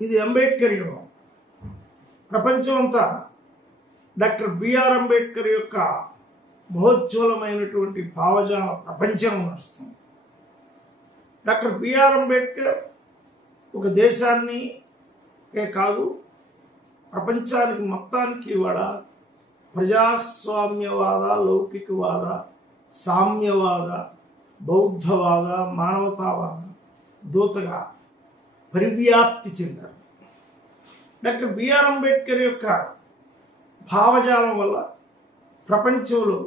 ఇది అంబేద్కర్ యుగం. ప్రపంచమంతా డాక్టర్ బిఆర్ అంబేద్కర్ యొక్క మహోజ్వలమైనటువంటి భావజాల ప్రపంచం నడుస్తుంది. డాక్టర్ బిఆర్ అంబేద్కర్ ఒక దేశానికే కాదు, ప్రపంచానికి మొత్తానికి ఇవాళ ప్రజాస్వామ్యవాద, లౌకికవాద, సామ్యవాద, బౌద్ధవాద, మానవతావాద దూతగా పరివ్యాప్తి చెందారు. డాక్టర్ బిఆర్ అంబేద్కర్ యొక్క భావజాలం వల్ల ప్రపంచంలో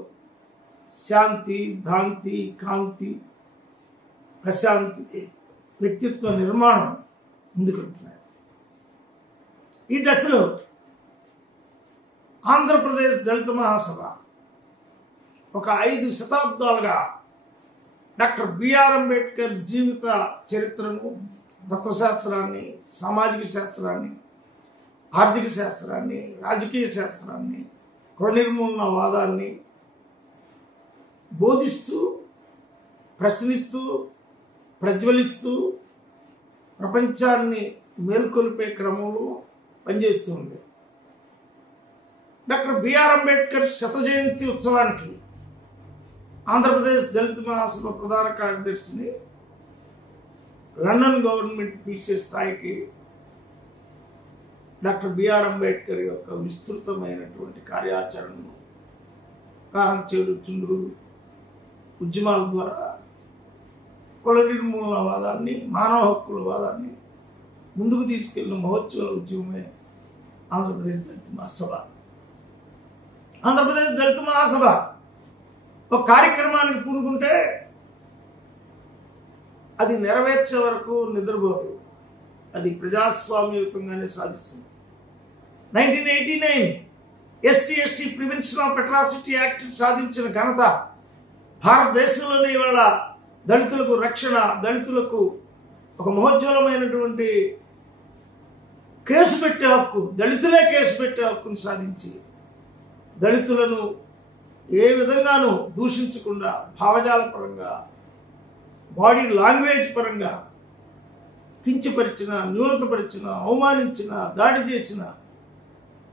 శాంతి, దాంతి, కాంతి, ప్రశాంతి, వ్యక్తిత్వ నిర్మాణం ముందుకెళ్తున్నాయి. ఈ దశలో ఆంధ్రప్రదేశ్ దళిత మహాసభ ఒక 5 శతాబ్దాలుగా డాక్టర్ బిఆర్ అంబేద్కర్ జీవిత చరిత్రను, తత్వశాస్త్రాన్ని, సామాజిక శాస్త్రాన్ని, ఆర్థిక శాస్త్రాన్ని, రాజకీయ శాస్త్రాన్ని, కుల నిర్మూలన వాదాన్ని బోధిస్తూ, ప్రశ్నిస్తూ, ప్రజ్వలిస్తూ ప్రపంచాన్ని మేల్కొల్పే క్రమంలో పనిచేస్తుంది. డాక్టర్ బిఆర్ అంబేద్కర్ శత జయంతి ఉత్సవానికి ఆంధ్రప్రదేశ్ దళిత మహాసభ ప్రధాన కార్యదర్శిని లండన్ గవర్నమెంట్ పిలిచే స్థాయికి డాక్టర్ బిఆర్ అంబేద్కర్ యొక్క విస్తృతమైనటువంటి కార్యాచరణను కారంచేడు, చుండూరు ఉద్యమాల ద్వారా కుల నిర్మూలన వాదాన్ని, మానవ హక్కుల వాదాన్ని ముందుకు తీసుకెళ్లిన మహోత్సవ ఉద్యమమే ఆంధ్రప్రదేశ్ దళిత మహాసభ. ఆంధ్రప్రదేశ్ దళిత మహాసభ ఒక కార్యక్రమానికి పూనుకుంటే అది నెరవేర్చే వరకు నిద్రపోదు. అది ప్రజాస్వామ్యయుతంగానే సాధిస్తుంది. 1989 SC/ST prevention of atrocity act సాధించిన ఘనత భారతదేశంలోనే ఇవాళ దళితులకు రక్షణ, దళితులకు ఒక మహోజ్వలమైనటువంటి కేసు పెట్టే హక్కు, దళితులే కేసు పెట్టే హక్కును సాధించి దళితులను ఏ విధంగానూ దూషించకుండా భావజాల పరంగా, బాడీ లాంగ్వేజ్ పరంగా కించపరిచిన, న్యూనతపరిచిన, అవమానించిన, దాడి చేసిన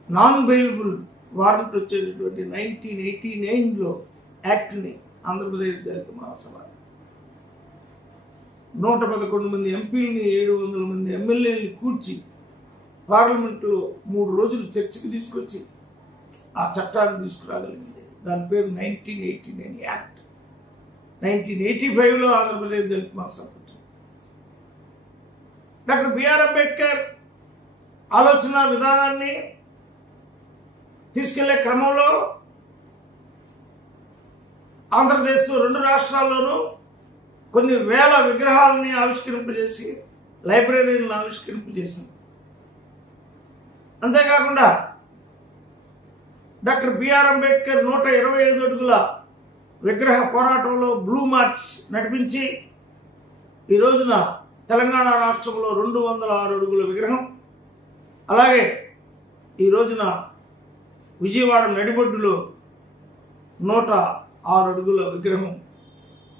నాన్ బెయిలబుల్ వారెంట్ వచ్చేటటువంటి 1989లో యాక్ట్ని ఆంధ్రప్రదేశ్ దళిత మహాసభ 111 మంది ఎంపీలని, 700 మంది ఎమ్మెల్యేలని కూర్చి పార్లమెంటులో 3 రోజులు చర్చకు తీసుకొచ్చి ఆ చట్టాన్ని తీసుకురాగలిగింది. దాని పేరు 1989 యాక్ట్. 1985లో ఆంధ్రప్రదేశ్ దళిత మహాసభ. డాక్టర్ బిఆర్ అంబేద్కర్ ఆలోచన విధానాన్ని తీసుకెళ్లే క్రమంలో ఆంధ్రప్రదేశ్ 2 రాష్ట్రాల్లోనూ కొన్ని వేల విగ్రహాలని ఆవిష్కరింపజేసి లైబ్రరీలను ఆవిష్కరింపజేసింది. అంతేకాకుండా డాక్టర్ బిఆర్ అంబేద్కర్ 125 అడుగుల విగ్రహ పోరాటంలో బ్లూ మార్చ్ నడిపించి ఈ రోజున తెలంగాణ రాష్ట్రంలో 206 అడుగుల విగ్రహం, అలాగే ఈ రోజున విజయవాడ నడిబొడ్డులో 106 అడుగుల విగ్రహం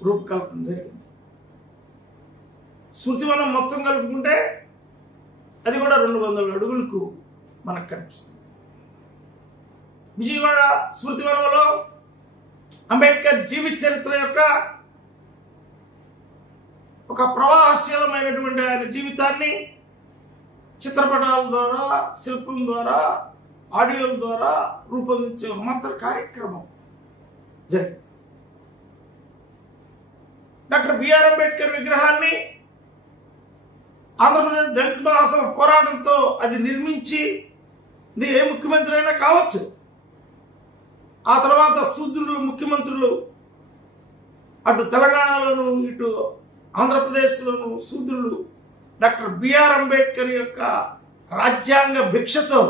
రూపకల్పన జరిగింది. స్మృతివనం మొత్తం కలుపుకుంటే అది కూడా 200 అడుగులకు మనకు కనిపిస్తుంది. విజయవాడ స్మృతివనంలో అంబేద్కర్ జీవిత చరిత్ర యొక్క ఒక ప్రవాహశీలమైనటువంటి ఆయన జీవితాన్ని చిత్రపటాల ద్వారా, శిల్పం ద్వారా, ఆడియోల ద్వారా రూపొందించే మంత్ర కార్యక్రమం జరిగింది. డాక్టర్ బిఆర్ అంబేద్కర్ విగ్రహాన్ని ఆంధ్రప్రదేశ్ దళిత మహాసభ పోరాటంతో అది నిర్మించి ఇది ఏ ముఖ్యమంత్రి అయినా కావచ్చు. ఆ తర్వాత శూద్రులు ముఖ్యమంత్రులు అటు తెలంగాణలోను ఇటు ఆంధ్రప్రదేశ్లోను శూద్రులు డాక్టర్ బిఆర్ అంబేద్కర్ యొక్క రాజ్యాంగ భిక్షతో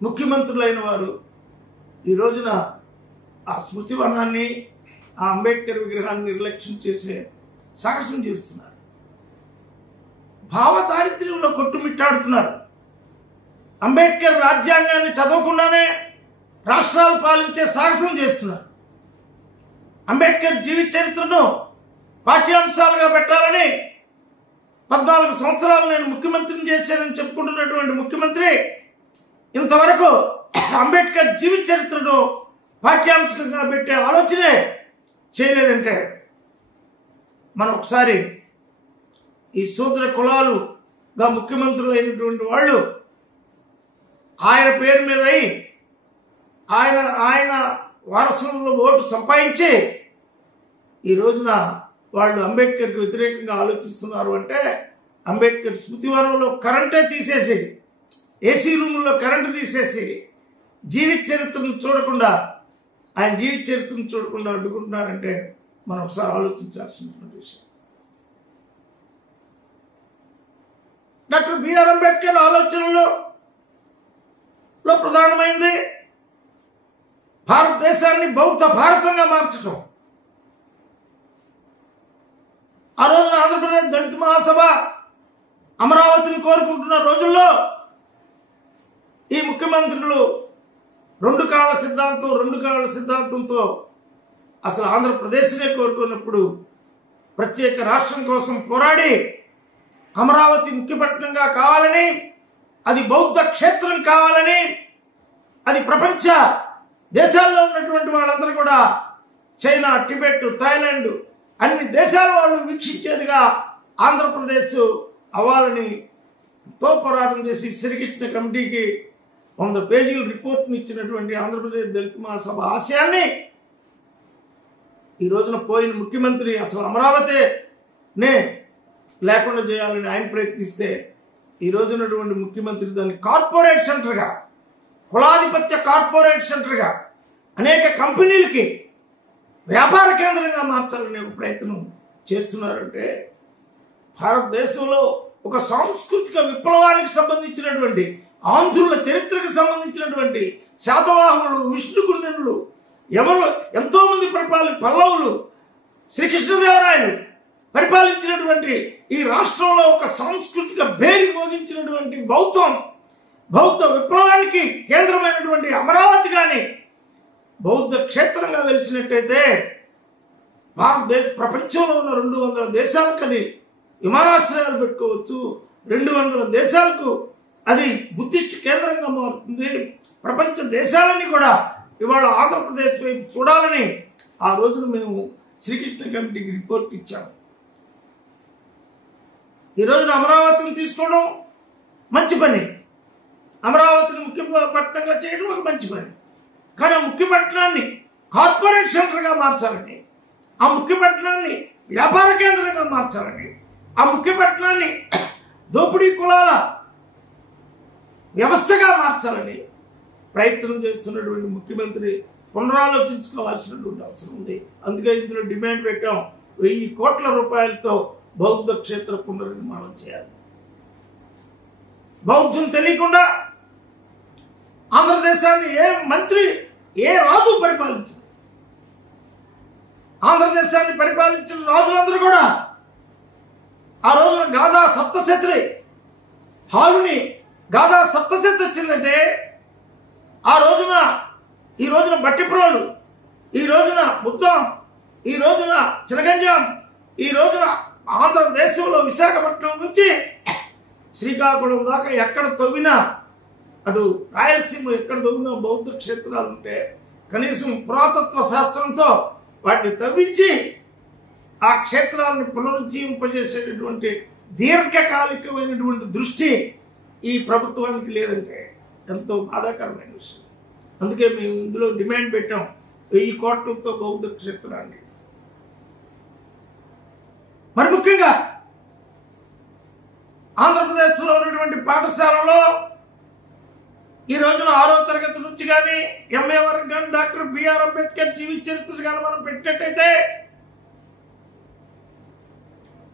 ముఖ్యమంత్రులైన వారు ఈ రోజున ఆ స్మృతివనాన్ని, ఆ అంబేద్కర్ విగ్రహాన్ని నిర్లక్ష్యం చేసే సాహసం చేస్తున్నారు. భావ దారిద్ర్యంలో కొట్టుమిట్టాడుతున్నారు. అంబేద్కర్ రాజ్యాంగాన్ని చదవకుండానే రాష్ట్రాలు పాలించే సాహసం చేస్తున్నారు. అంబేద్కర్ జీవిత చరిత్రను పాఠ్యాంశాలుగా పెట్టాలని 14 సంవత్సరాలు నేను ముఖ్యమంత్రిని చేశానని చెప్పుకుంటున్నటువంటి ముఖ్యమంత్రి ఇంతవరకు అంబేద్కర్ జీవిత చరిత్రను పాఠ్యాంశంగా పెట్టే ఆలోచనే చేయలేదంటే మనం ఒకసారి ఈ శూద్ర కులాలుగా ముఖ్యమంత్రులు అయినటువంటి వాళ్ళు ఆయన పేరు మీద ఆయన వారసులలో ఓటు సంపాదించి ఈ రోజున వాళ్ళు అంబేద్కర్కి వ్యతిరేకంగా ఆలోచిస్తున్నారు అంటే అంబేద్కర్ స్మృతివనంలో కరెంటే తీసేసి ఏసీ రూముల్లో కరెంటు తీసేసి జీవిత చరిత్రను చూడకుండా ఆయన జీవిత చరిత్రను చూడకుండా అడ్డుకుంటున్నారంటే మనం ఒకసారి ఆలోచించాల్సినటువంటి విషయం. డాక్టర్ బిఆర్ అంబేద్కర్ ఆలోచనలో ప్రధానమైంది భారతదేశాన్ని బౌద్ధ భారతంగా మార్చడం. ఆ రోజున ఆంధ్రప్రదేశ్ దళిత మహాసభ అమరావతిని కోరుకుంటున్న రోజుల్లో ఈ ముఖ్యమంత్రులు రెండు కాళ్ళ సిద్ధాంతంతో అసలు ఆంధ్రప్రదేశ్నే కోరుకున్నప్పుడు ప్రత్యేక రాష్ట్రం కోసం పోరాడి అమరావతి ముఖ్యపట్నంగా కావాలని, అది బౌద్ధ క్షేత్రం కావాలని, అది ప్రపంచ దేశాల్లో ఉన్నటువంటి వాళ్ళందరూ కూడా చైనా, టిబెట్, థాయిలాండ్ అన్ని దేశాల వాళ్ళు వీక్షించేదిగా ఆంధ్రప్రదేశ్ అవ్వాలని పోరాటం చేసి శ్రీకృష్ణ కమిటీకి 100 పేజీల రిపోర్ట్ని ఇచ్చినటువంటి ఆంధ్రప్రదేశ్ దళిత మహాసభ ఆశయాన్ని ఈ రోజున పోయిన ముఖ్యమంత్రి అసలు అమరావతినే లేకుండా చేయాలని ఆయన ప్రయత్నిస్తే ఈ రోజునటువంటి ముఖ్యమంత్రి దాన్ని కార్పొరేట్ సెంటర్గా, కులాధిపత్య కార్పొరేట్ సెంటర్గా అనేక కంపెనీలకి వ్యాపార కేంద్రంగా మార్చాలనే ఒక ప్రయత్నం చేస్తున్నారంటే భారతదేశంలో ఒక సాంస్కృతిక విప్లవానికి సంబంధించినటువంటి ఆంధ్రుల చరిత్రకు సంబంధించినటువంటి శాతవాహనులు, విష్ణుకుండినులు, ఎంతో మంది పల్లవులు, శ్రీకృష్ణదేవరాయలు పరిపాలించినటువంటి ఈ రాష్ట్రంలో ఒక సాంస్కృతిక భేరి మోగించినటువంటి బౌద్ధ విప్లవానికి కేంద్రమైనటువంటి అమరావతి కానీ బౌద్ధ క్షేత్రంగా వెలిచినట్టయితే ప్రపంచంలో ఉన్న 200 దేశాలకు అది విమానాశ్రయాలు పెట్టుకోవచ్చు. 200 దేశాలకు అది బుద్ధిస్ట్ కేంద్రంగా మారుతుంది. ప్రపంచ దేశాలన్నీ కూడా ఇవాళ ఆంధ్రప్రదేశ్ వైపు చూడాలని ఆ రోజున మేము శ్రీకృష్ణ కమిటీకి రిపోర్ట్ ఇచ్చాము. ఈ రోజున అమరావతిని తీసుకోవడం మంచి పని, అమరావతిని ముఖ్య పట్టణంగా చేయడం ఒక మంచి పని. కానీ ఆ ముఖ్య పట్టణాన్ని కార్పొరేట్ సెంటర్గా మార్చాలని, ఆ ముఖ్య పట్టణాన్ని వ్యాపార కేంద్రంగా మార్చాలని, ఆ ముఖ్య పట్టణాన్ని దోపిడీ కులాల వ్యవస్థగా మార్చాలని ప్రయత్నం చేస్తున్నటువంటి ముఖ్యమంత్రి పునరాలోచించుకోవాల్సినటువంటి అవసరం ఉంది. అందుకే ఇందులో డిమాండ్ పెట్టాం, 1000 కోట్ల రూపాయలతో బౌద్ధ క్షేత్ర పునర్నిర్మాణం చేయాలి. బౌద్ధం తెలియకుండా ఆంధ్రదేశాన్ని ఏ రాజు పరిపాలించారు? ఆంధ్రదేశాన్ని పరిపాలించిన రాజులందరూ కూడా ఆ రోజున గాథా సప్తశతి హాలుని గాథా సప్తశతి వచ్చిందంటే ఈ రోజున బట్టిప్రోలు, ఈ రోజున బుద్ధం, ఈ రోజున చినగంజాం, ఈ రోజున ఆంధ్రదేశంలో విశాఖపట్నం నుంచి శ్రీకాకుళం దాకా ఎక్కడ తవ్వినా, అటు రాయలసీమ ఎక్కడ తవ్వినా బౌద్ధ క్షేత్రాలు ఉంటే కనీసం పురాతత్వ శాస్త్రంతో వాటిని తవ్వించి ఆ క్షేత్రాలను పునరుజ్జీవింపజేసేటటువంటి దీర్ఘకాలికమైనటువంటి దృష్టి ఈ ప్రభుత్వానికి లేదంటే ఎంతో బాధాకరమైన విషయం. అందుకే మేము ఇందులో డిమాండ్ పెట్టాం, 1000 కోట్లతో బౌద్ధ క్షేత్రాన్ని. మరి ముఖ్యంగా ఆంధ్రప్రదేశ్లో ఉన్నటువంటి పాఠశాలలో ఈ రోజున 6వ తరగతి నుంచి కానీ MA వరకు కానీ డాక్టర్ బిఆర్ అంబేద్కర్ జీవిత చరిత్ర కానీ మనం పెట్టినట్టయితే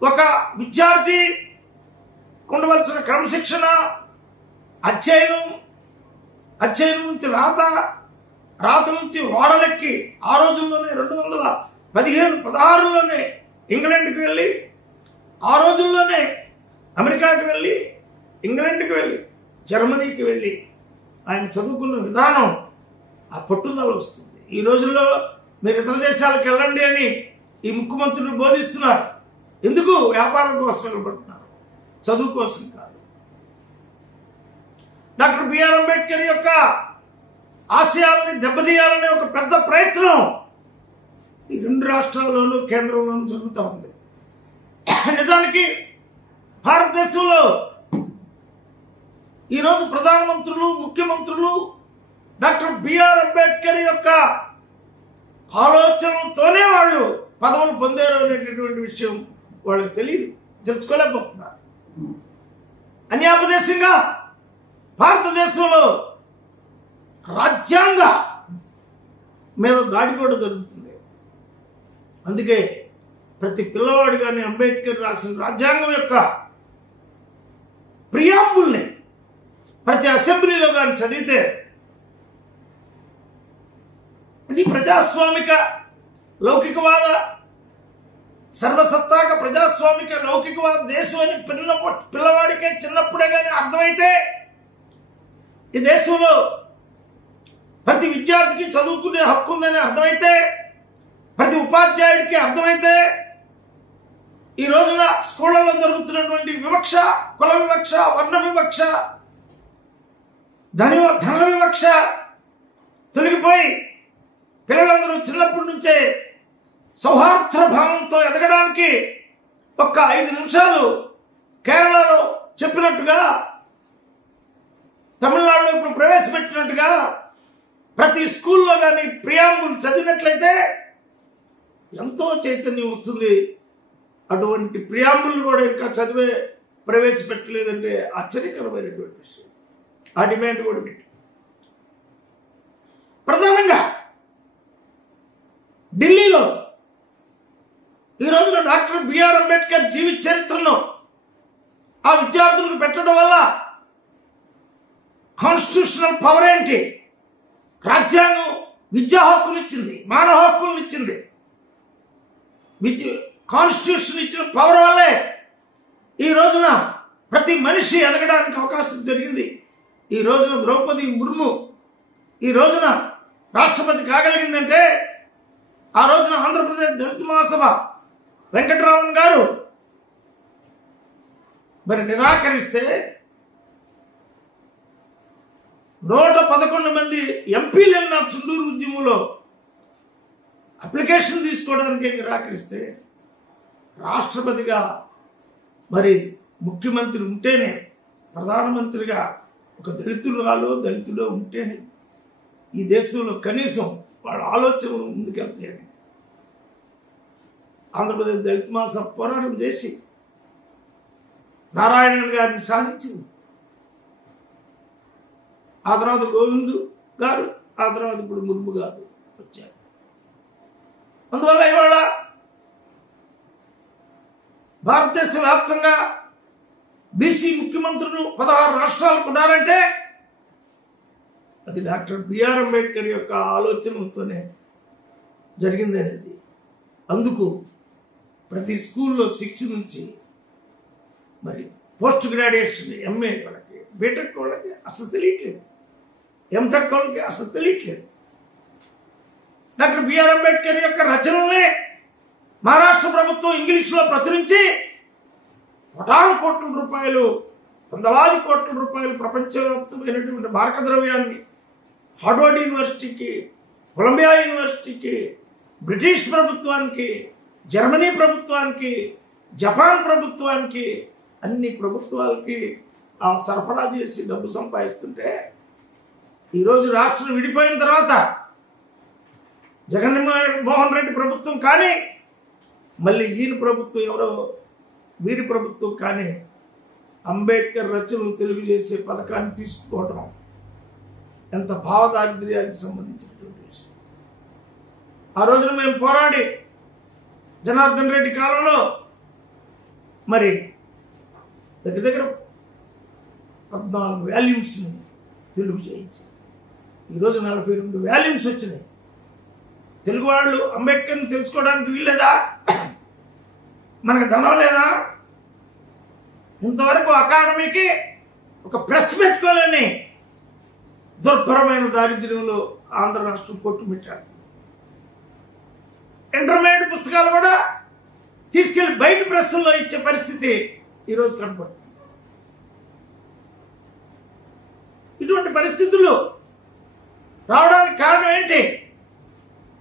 ఒక విద్యార్థి ఉండవలసిన క్రమశిక్షణ, అధ్యయనం నుంచి రాత నుంచి ఓడలెక్కి ఆ రోజుల్లోనే 215-16లోనే ఇంగ్లాండ్కి వెళ్ళి, ఆ రోజుల్లోనే అమెరికాకి వెళ్ళి, ఇంగ్లాండ్కి వెళ్ళి, జర్మనీకి వెళ్ళి ఆయన చదువుకున్న విధానం ఆ పట్టుదల వస్తుంది. ఈ రోజుల్లో మీరు ఇతర దేశాలకు వెళ్ళండి అని ఈ ముఖ్యమంత్రులు బోధిస్తున్నారు. ఎందుకు? వ్యాపారం కోసం వెళ్ళబడుతున్నారు. చదువు కోసం కాదు. డాక్టర్ బిఆర్ అంబేద్కర్ యొక్క ఆశయాల్ని దెబ్బతీయాలనే ఒక పెద్ద ప్రయత్నం ఈ రెండు రాష్ట్రాల్లోనూ కేంద్రంలోనూ జరుగుతూ ఉంది. నిజానికి భారతదేశంలో ఈరోజు ప్రధానమంత్రులు, ముఖ్యమంత్రులు డాక్టర్ బిఆర్ అంబేద్కర్ యొక్క ఆలోచనలతోనే వాళ్ళు పదవులు పొందారు అనేటటువంటి విషయం వాళ్ళకి తెలియదు, తెలుసుకోలేకపోతున్నారు. అన్యాపదేశంగా భారతదేశంలో రాజ్యాంగ మీద దాడి కూడా జరుగుతుంది. అందుకే ప్రతి పిల్లవాడు కానీ అంబేద్కర్ రాసిన రాజ్యాంగం యొక్క ప్రియాంబుల్ని ప్రతి అసెంబ్లీలో కానీ చదివితే ఇది ప్రజాస్వామిక లౌకికవాద సర్వసత్తాక ప్రజాస్వామిక లౌకికవాద దేశం అని పిల్లవాడికే చిన్నప్పుడే కానీ అర్థమైతే, ఈ దేశంలో ప్రతి విద్యార్థికి చదువుకునే హక్కు ఉందని అర్థమైతే, ప్రతి ఉపాధ్యాయుడికి అర్థమైతే, ఈ రోజున స్కూళ్లలో జరుగుతున్నటువంటి వివక్ష, కుల వివక్ష, వర్ణ వివక్ష, ధన వివక్ష తొలగిపోయి పిల్లలందరూ చిన్నప్పటి నుంచే సౌహార్ద్ర భావంతో ఎదగడానికి ఒక్క 5 నిమిషాలు కేరళలో చెప్పినట్టుగా, తమిళనాడులో ఇప్పుడు ప్రవేశపెట్టినట్టుగా ప్రతి స్కూల్లో కానీ ప్రియాంబుల్ చదివినట్లయితే ఎంతో చైతన్యం వస్తుంది. అటువంటి ప్రియాంబుల్ కూడా ఇంకా చదివే ప్రవేశపెట్టలేదంటే ఆశ్చర్యకరమైనటువంటి విషయం. ఆ డిమాండ్ కూడా పెట్టి ప్రధానంగా ఢిల్లీలో ఈ రోజున డాక్టర్ బిఆర్ అంబేద్కర్ జీవిత చరిత్రను ఆ విద్యార్థులకు పెట్టడం వల్ల కాన్స్టిట్యూషనల్ పవర్ ఏంటి, రాజ్యాంగం విద్యా హక్కునిచ్చింది, మానవ హక్కునిచ్చింది. కాన్స్టిట్యూషన్ ఇచ్చిన పవర్ వల్లే ఈ రోజున ప్రతి మనిషి ఎదగడానికి అవకాశం జరిగింది. ఈ రోజున ద్రౌపది ముర్ము ఈ రోజున రాష్ట్రపతి కాగలిగిందంటే ఆ రోజున ఆంధ్రప్రదేశ్ దళిత మహాసభ వెంకటరామన్ గారు మరి నిరాకరిస్తే 111 మంది ఎంపీలు వెళ్ళిన చుండూరు ఉద్యమంలో అప్లికేషన్ తీసుకోవడానికి నిరాకరిస్తే రాష్ట్రపతిగా మరి ముఖ్యమంత్రి ఉంటేనే, ప్రధానమంత్రిగా ఒక దళితుడో ఉంటేనే ఈ దేశంలో కనీసం వాళ్ళ ఆలోచనలు ముందుకెళ్తాయని ఆంధ్రప్రదేశ్ దళిత మహాసభ పోరాటం చేసి నారాయణన్ గారిని సాధించింది. ఆ తర్వాత గోవిందు గారు, ఆ తర్వాత ఇప్పుడు ముర్ము గారు వచ్చారు. అందువల్ల ఇవాళ భారతదేశ వ్యాప్తంగా బీసీ ముఖ్యమంత్రులు 16 రాష్ట్రాలకు ఉన్నారంటే అది డాక్టర్ బిఆర్ అంబేద్కర్ యొక్క ఆలోచనలతోనే జరిగింది అనేది. అందుకు ప్రతి స్కూల్లో 6 నుంచి మరి పోస్ట్ గ్రాడ్యుయేషన్ ఎంఏ వాళ్ళకి, బీటెక్ వాళ్ళకి అసలు తెలియట్లేదు, ఎంటెక్ వాళ్ళకి అసలు తెలియట్లేదు. డాక్టర్ బిఆర్ అంబేద్కర్ యొక్క రచనలనే మహారాష్ట్ర ప్రభుత్వం ఇంగ్లీష్లో ప్రచురించి కోటాను కోట్ల రూపాయలు, 100 కోట్ల రూపాయలు ప్రపంచవ్యాప్తమైనటువంటి మార్క ద్రవ్యాన్ని హార్వర్డ్ యూనివర్సిటీకి, కొలంబియా యూనివర్సిటీకి, బ్రిటిష్ ప్రభుత్వానికి, జర్మనీ ప్రభుత్వానికి, జపాన్ ప్రభుత్వానికి, అన్ని ప్రభుత్వాలకి సరఫరా చేసి డబ్బు సంపాదిస్తుంటే ఈరోజు రాష్ట్రం విడిపోయిన తర్వాత జగన్మోహన్ రెడ్డి ప్రభుత్వం కానీ, మళ్ళీ ఈయన ప్రభుత్వం ఎవరో వీరి ప్రభుత్వం కానీ అంబేద్కర్ రచనలు తెలుగు చేసే పథకాన్ని తీసుకోవడం ఎంత భావదారిద్ర్యానికి సంబంధించినటువంటి విషయం. ఆ రోజున మేము పోరాడి జనార్దన్ రెడ్డి కాలంలో మరి దగ్గర 14 వాల్యూమ్స్ని తెలుగు చేయించి ఈరోజు 42 వాల్యూమ్స్ వచ్చినాయి. తెలుగు వాళ్ళు అంబేద్కర్ని తెలుసుకోవడానికి వీల్లేదా? మనకు ధనం లేదా? ఇంతవరకు అకాడమీకి ఒక ప్రెస్ పెట్టుకోలేని దుర్భరమైన దారిద్ర్యంలో ఆంధ్ర రాష్ట్రం కొట్టుమిట్టాడు. ఇంటర్మీడియట్ పుస్తకాలు కూడా తీసుకెళ్లి బయట ప్రెస్సుల్లో ఇచ్చే పరిస్థితి ఈరోజు కనపడుతుంది. ఇటువంటి పరిస్థితులు రావడానికి కారణం ఏంటి?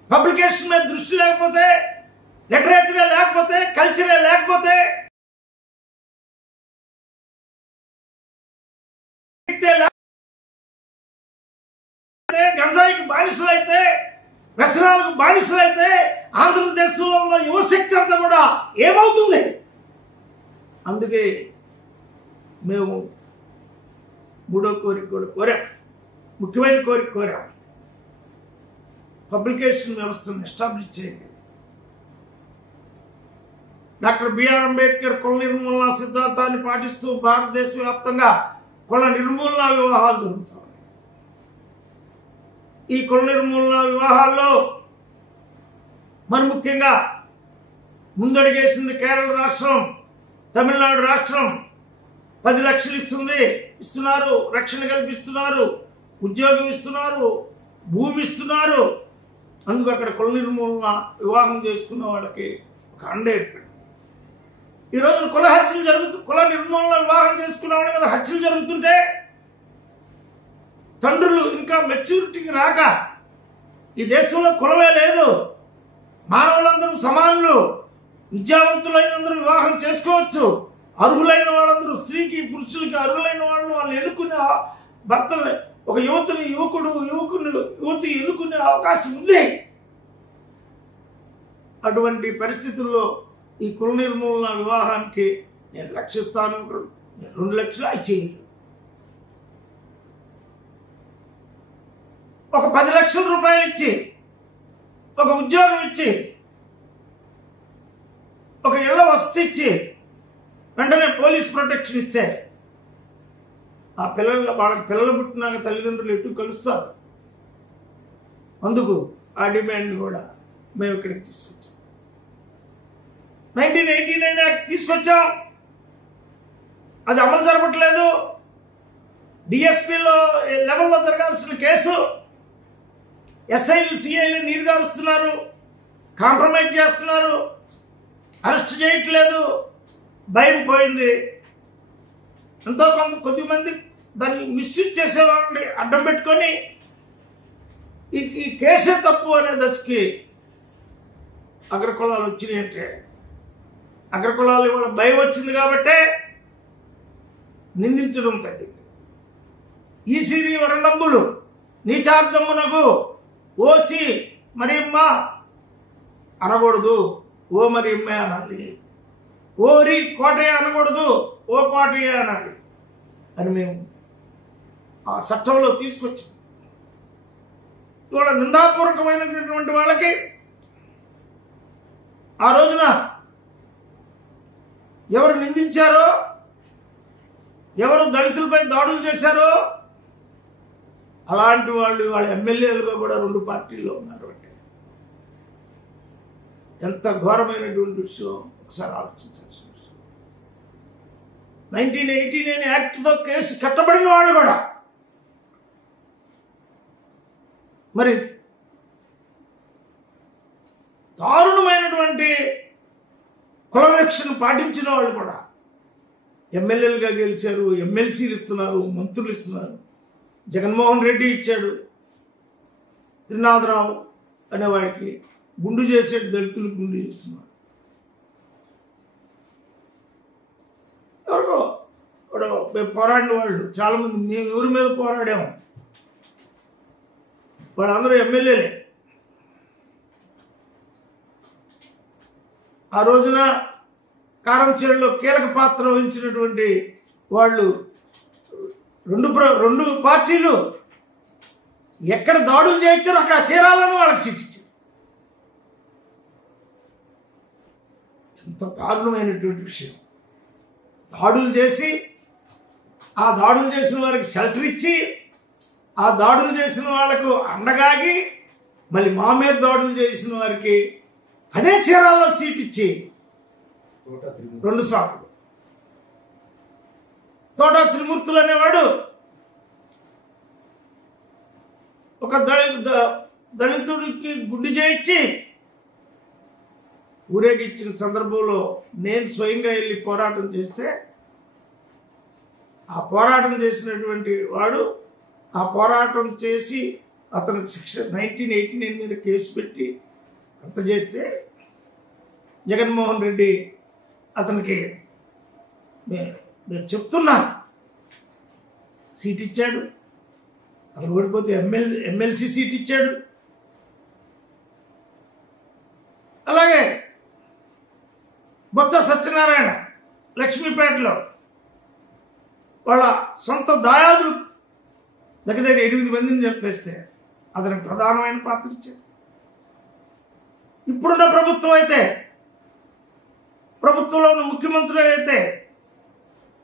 పబ్లికేషన్ మీద దృష్టి లేకపోతే, లిటరేచరే లేకపోతే, కల్చరే లేకపోతే, గంజాయికి బానిసలైతే, వ్యసనాలకు బానిసలైతే ఆంధ్రప్రదేశ్లో ఉన్న యువశక్తి అంతా కూడా ఏమవుతుంది? అందుకే మేము మూడో కోరిక కూడా కోరాం, ముఖ్యమైన కోరిక కోరాం. పబ్లికేషన్ వ్యవస్థను ఎస్టాబ్లిష్ చేయండి. డాక్టర్ బిఆర్ అంబేద్కర్ కుల నిర్మూలన సిద్ధాంతాన్ని పాటిస్తూ భారతదేశ వ్యాప్తంగా కుల నిర్మూలన వివాహాలు జరుగుతాయి. ఈ కుల నిర్మూలన వివాహాల్లో మరి ముఖ్యంగా ముందడుగేసింది కేరళ రాష్ట్రం, తమిళనాడు రాష్ట్రం. 10 లక్షలు ఇస్తున్నారు, రక్షణ కల్పిస్తున్నారు, ఉద్యోగం ఇస్తున్నారు, భూమి ఇస్తున్నారు. అందుకు అక్కడ కుల నిర్మూలన వివాహం చేసుకున్న వాళ్ళకి ఒక అండ ఏర్పడింది. ఈరోజు కుల నిర్మూలన వివాహం చేసుకున్న వాళ్ళ మీద హత్యలు జరుగుతుంటే తండ్రులు ఇంకా మెచ్యూరిటీకి రాక, ఈ దేశంలో కులమే లేదు, మానవులందరూ సమానులు, విద్యావంతులైనందరూ వివాహం చేసుకోవచ్చు, అర్హులైన వాళ్ళందరూ, స్త్రీకి పురుషులకి అర్హులైన వాళ్ళని ఎన్నుకునే భర్తలు, ఒక యువతి ఎన్నుకునే అవకాశం ఉంది. అటువంటి పరిస్థితుల్లో ఈ కుల నిర్మూలన వివాహానికి నేను లక్షిస్తాను, 2 లక్షలు ఇచ్చేయదు. ఒక 10 లక్షల రూపాయలు ఇచ్చి, ఒక ఉద్యోగం ఇచ్చి, ఒక ఇళ్ల వసతి ఇచ్చి, వెంటనే పోలీస్ ప్రొటెక్షన్ ఇస్తే వాళ్ళకి పిల్లలు పుట్టినాక తల్లిదండ్రులు ఎటు కలుస్తారు. అందుకు ఆ డిమాండ్ కూడా మేము ఇక్కడికి తీసుకొచ్చాం. 1989 యాక్ట్ తీసుకొచ్చాం, అది అమలు జరగట్లేదు. డిఎస్పీలో లెవెల్లో జరగాల్సిన కేసు ఎస్ఐలు సిఐలు నీరుగారుస్తున్నారు, కాంప్రమైజ్ చేస్తున్నారు, అరెస్ట్ చేయట్లేదు. భయం పోయింది. ఎంతో కొద్దిమంది దాన్ని మిస్యూజ్ చేసేవాళ్ళని అడ్డం పెట్టుకొని ఈ కేసే తప్పు అనే దశకి అగ్రకులాలు వచ్చినాయి. అంటే అగ్రకులాలు ఇవాళ భయం వచ్చింది కాబట్టే నిందించడం తగ్గింది. ఈ సిరి వరండంబులు నీచార్థమునకు ఓసి మరియమ్మ అనకూడదు, ఓ మరియమ్మే అనాలి. ఓరి కోటయ్య అనకూడదు, ఓ కోటయ్య అనాలి అని మేము ఆ చట్టంలో తీసుకొచ్చాం. ఇవాళ నిందాపూర్వకమైనటువంటి వాళ్ళకి ఆ రోజున ఎవరు నిందించారో, ఎవరు దళితులపై దాడులు చేశారో అలాంటి వాళ్ళు వాళ్ళ ఎమ్మెల్యేలుగా కూడా 2 పార్టీల్లో ఉన్నారు. అంటే ఎంత ఘోరమైనటువంటి విషయం ఒకసారి ఆలోచించాల్సిన విషయం. 1989 యాక్ట్తో కేసు కట్టబడిన వాళ్ళు కూడా మరి దారుణమైనటువంటి కుల వివక్షను పాటించిన వాళ్ళు కూడా ఎమ్మెల్యేలుగా గెలిచారు, ఎమ్మెల్సీలు ఇస్తున్నారు, మంత్రులు ఇస్తున్నారు. జగన్మోహన్ రెడ్డి ఇచ్చాడు. త్రినాథరావు అనేవాడికి గుండు చేసేటి దళితులకు గుండు చేస్తున్నారు. ఎవరికో మేము పోరాడిన వాళ్ళు చాలామంది, మేము ఎవరి మీద పోరాడాము, వాళ్ళందరూ ఎమ్మెల్యేలే. ఆ రోజున కారంచేడులో కీలక పాత్ర వహించినటువంటి వాళ్ళు 2 పార్టీలు ఎక్కడ దాడులు చేయించారో అక్కడ చేరాలని వాళ్ళకి సీట్ ఇచ్చారు. ఎంత దారుణమైనటువంటి విషయం. దాడులు చేసి ఆ దాడులు చేసిన వారికి షెల్టర్ ఇచ్చి, ఆ దాడులు చేసిన వాళ్లకు అండగాగి, మళ్ళీ మా మీద దాడులు చేసిన వారికి అదే చీరాల్లో సీట్ ఇచ్చి 2 సార్లు తోట త్రిమూర్తులు అనేవాడు ఒక దళితుడికి గుడ్డు చేయించి ఊరేగిచ్చిన సందర్భంలో నేను స్వయంగా వెళ్ళి పోరాటం చేస్తే, ఆ పోరాటం చేసినటువంటి వాడు ఆ పోరాటం చేసి అతనికి శిక్ష 1989 మీద కేసు పెట్టి అంత చేస్తే జగన్మోహన్ రెడ్డి అతనికి నేను చెప్తున్నా సీట్ ఇచ్చాడు. అతను ఓడిపోతే ఎమ్మెల్సీ సీట్ ఇచ్చాడు. అలాగే బొత్స సత్యనారాయణ లక్ష్మీపేటలో వాళ్ళ సొంత దాయాదులు దగ్గర 8 మందిని చంపేస్తే అతనికి ప్రధానమైన పాత్ర ఇచ్చాడు. ఇప్పుడున్న ప్రభుత్వం అయితే, ప్రభుత్వంలో ఉన్న ముఖ్యమంత్రి అయితే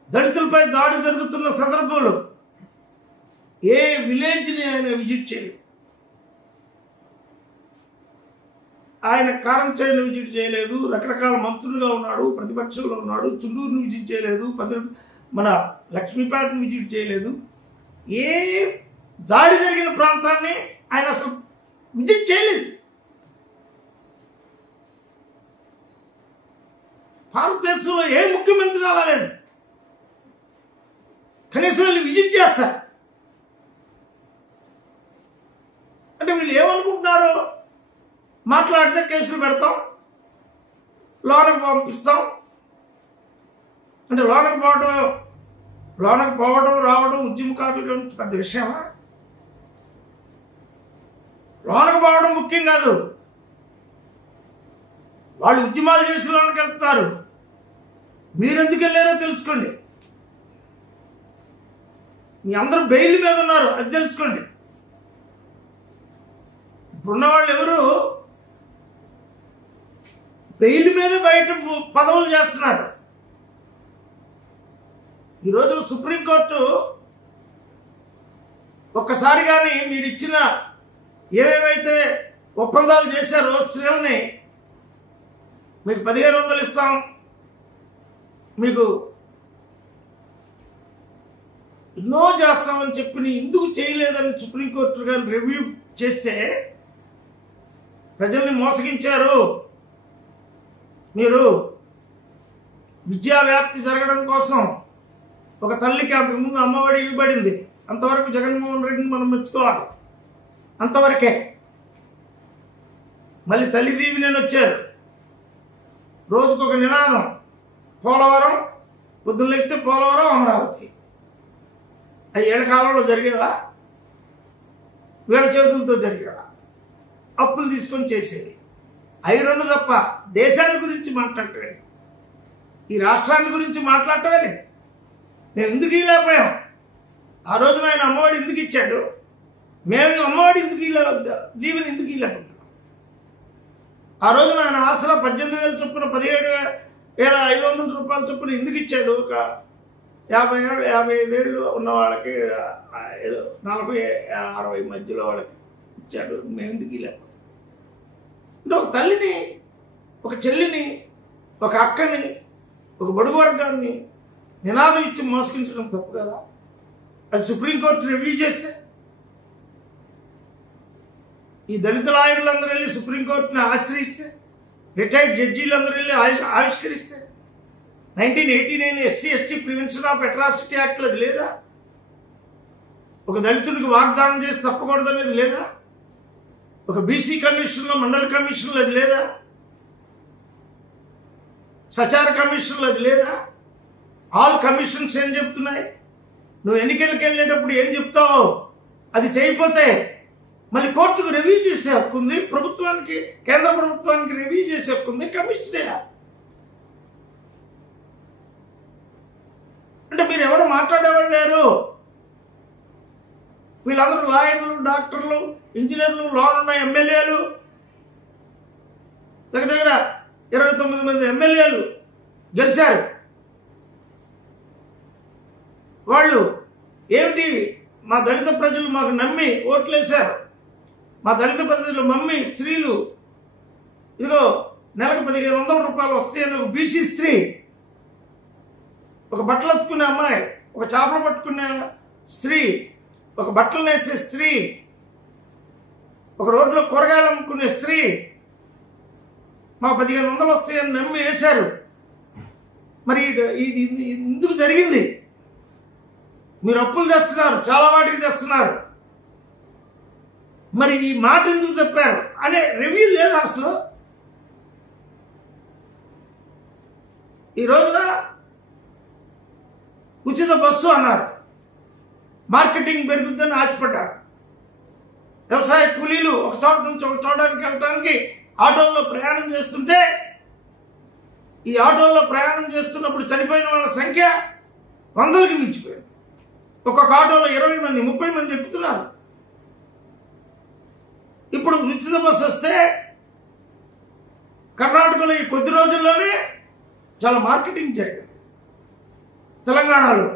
దళితులపై దాడి జరుగుతున్న సందర్భంలో ఏ విలేజ్ని ఆయన విజిట్ చేయలేదు. ఆయన కారంచేడుని విజిట్ చేయలేదు. రకరకాల మంత్రులుగా ఉన్నాడు, ప్రతిపక్షంలో ఉన్నాడు. చుండూరుని విజిట్ చేయలేదు, మన లక్ష్మీపేటను విజిట్ చేయలేదు. ఏ దాడి జరిగిన ప్రాంతాన్ని ఆయన అసలు విజిట్ చేయలేదు. భారతదేశంలో ఏ ముఖ్యమంత్రి రాలేదు. కనీసం వీళ్ళు విజిట్ చేస్తారు. అంటే వీళ్ళు ఏమనుకుంటున్నారు? మాట్లాడితే కేసులు పెడతాం, లోనకు పంపిస్తాం. అంటే లోనకు పోవడం రావడం ఉద్యమకారులు పెద్ద విషయమా? లోనకు పోవడం ముఖ్యం కాదు. వాళ్ళు ఉద్యమాలు చేసి లోనకి వెళ్తారు. మీరెందుకు వెళ్ళారో తెలుసుకోండి. మీ అందరూ బెయిల్ మీద ఉన్నారు, అది తెలుసుకోండి. ఇప్పుడున్న వాళ్ళు ఎవరు బెయిల్ మీద బయట పదవులు చేస్తున్నారు. ఈ రోజు సుప్రీంకోర్టు ఒక్కసారి కానీ మీరు ఇచ్చిన ఏవేవైతే ఒప్పందాలు చేశారో స్త్రీలని మీకు 1500 ఇస్తాం, మీకు ఎన్నో చేస్తామని చెప్పి ఎందుకు చేయలేదని సుప్రీంకోర్టు కానీ రివ్యూ చేస్తే ప్రజల్ని మోసగించారు. మీరు విద్యా వ్యాప్తి జరగడం కోసం ఒక తల్లికి అంతకుముందు అమ్మఒడి ఇవ్వబడింది. అంతవరకు జగన్మోహన్ రెడ్డిని మనం మెచ్చుకోవాలి, అంతవరకే. మళ్ళీ తల్లి దీవెనని వచ్చారు. రోజుకొక నినాదం, పోలవరం, పొద్దున్న లేస్తే పోలవరం, అమరావతి. అవి ఏళ్ళ కాలంలో జరిగేవా? వీళ్ళ చేతులతో జరిగేవా? అప్పులు తీసుకొని చేసేది. అవి రెండు తప్ప దేశాన్ని గురించి మాట్లాడటమే, ఈ రాష్ట్రాన్ని గురించి మాట్లాడటమే. మేము ఎందుకు ఇవ్వలేకపోయాం? ఆ రోజున ఆయన అమ్మఒడి ఎందుకు ఇచ్చాడు? మేము అమ్మఒడి ఎందుకు దీవెని ఎందుకు ఇవ్వలేకుంటున్నాం? ఆ రోజున ఆయన ఆసరా 18,000 చొప్పున 17,500 రూపాయల చొప్పున ఎందుకు ఇచ్చాడు? ఒక 55 ఏళ్ళు ఉన్న వాళ్ళకి, ఏదో 40-60 మధ్యలో వాళ్ళకి ఇచ్చాడు. మేము ఎందుకు ఇవ్వలేకపోయాం? అంటే ఒక తల్లిని, ఒక చెల్లిని, ఒక అక్కని, ఒక బడుగు వర్గాన్ని నినాదం ఇచ్చి మోసగించడం తప్పు కదా? అది సుప్రీంకోర్టు రివ్యూ చేస్తే ఈ దళిత లాయర్లందరూ వెళ్ళి సుప్రీంకోర్టుని ఆశ్రయిస్తే, రిటైర్డ్ జడ్జీలందరూ వెళ్ళి ఆవిష్కరిస్తే, 1989 SC/ST ప్రివెన్షన్ ఆఫ్ అట్రాసిటీ యాక్ట్లో అది లేదా? ఒక దళితుడికి వాగ్దానం చేసి తప్పకూడదు అనేది లేదా? ఒక బీసీ కమిషన్లో, మండల కమిషన్లో అది లేదా? సచార కమిషన్లో అది లేదా? ఆల్ కమిషన్స్ ఏం చెప్తున్నాయి? నువ్వు ఎన్నికలకు వెళ్ళేటప్పుడు ఏం చెప్తావో అది చేయకపోతే మళ్ళీ కోర్టుకు రివ్యూ చేసే హక్కు ఉంది. ప్రభుత్వానికి, కేంద్ర ప్రభుత్వానికి రివ్యూ చేసే హక్కు ఉంది. కమిషనే. అంటే మీరు ఎవరు మాట్లాడేవాళ్ళు లేరు. వీళ్ళందరూ లాయర్లు, డాక్టర్లు, ఇంజనీర్లు, లోనున్న ఎమ్మెల్యేలు, దగ్గర 29 మంది ఎమ్మెల్యేలు గెలిచారు. వాళ్ళు ఏమిటి, మా దళిత ప్రజలు మాకు నమ్మి ఓట్లేశారు. మా దళిత ప్రజలు మమ్మీ స్త్రీలు ఇదిగో నెలకు 1,500 రూపాయలు వస్తాయని ఒక బీసీ స్త్రీ, ఒక బట్టలు అతుక్కునే అమ్మాయి, ఒక చేపలు పట్టుకునే స్త్రీ, ఒక బట్టలు నేసే స్త్రీ, ఒక రోడ్లో కూరగాయలు అమ్ముకునే స్త్రీ మా 1,500 వస్తాయని నమ్మి వేశారు. మరి ఇది ఎందుకు జరిగింది? మీరు అప్పులు తెస్తున్నారు, చాలా వాటికి తెస్తున్నారు. మరి ఈ మాట ఎందుకు చెప్పారు అనే రివ్యూ లేదు అసలు. ఈ రోజున ఉచిత బస్సు అన్నారు, మార్కెటింగ్ పెరుగుద్దని ఆశపడ్డారు. వ్యవసాయ కూలీలు ఒక చోట నుంచి ఒక చోటానికి వెళ్ళడానికి ఆటోల్లో ప్రయాణం చేస్తుంటే, ఈ ఆటోల్లో ప్రయాణం చేస్తున్నప్పుడు చనిపోయిన వాళ్ళ సంఖ్య 100కి మించిపోయింది. ఒక్కొక్క ఆటోలో 20 మంది 30 మంది ఎక్కుతున్నారు. ఇప్పుడు ఉచిత బస్సు వస్తే కర్ణాటకలో ఈ కొద్ది రోజుల్లోనే చాలా మార్కెటింగ్ జరిగింది. తెలంగాణలో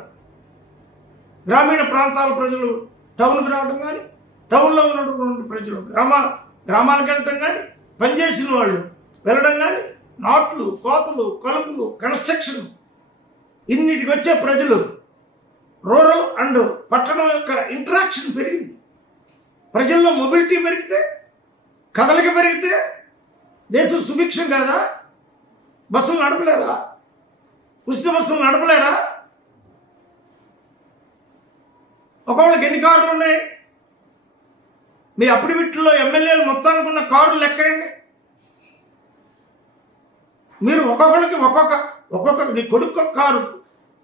గ్రామీణ ప్రాంతాల ప్రజలు టౌన్కి రావడం కానీ, టౌన్లో ఉన్నటువంటి ప్రజలు గ్రామాలకు వెళ్ళటం కానీ, పనిచేసిన వాళ్ళు వెళ్ళడం కానీ, నాట్లు, కోతలు, కలుపులు, కన్స్ట్రక్షన్ ఇన్నిటికి వచ్చే ప్రజలు, రూరల్ అండ్ పట్టణం యొక్క ఇంటరాక్షన్ పెరిగింది. ప్రజల్లో మొబిలిటీ పెరిగితే, కదలిక పెరిగితే దేశం సుభిక్షం కాదా? బస్సులు నడపలేరా? ఉచిత బస్సులు నడపలేరా? ఒకళ్ళకి ఎన్ని కార్లు ఉన్నాయి? మీ అఫిడవిట్లో ఎమ్మెల్యేలు మొత్తానికి ఉన్న కార్లు లెక్కండి. మీరు ఒక్కొక్కరికి ఒక్కొక్క నీ కొడుకు ఒక కారు,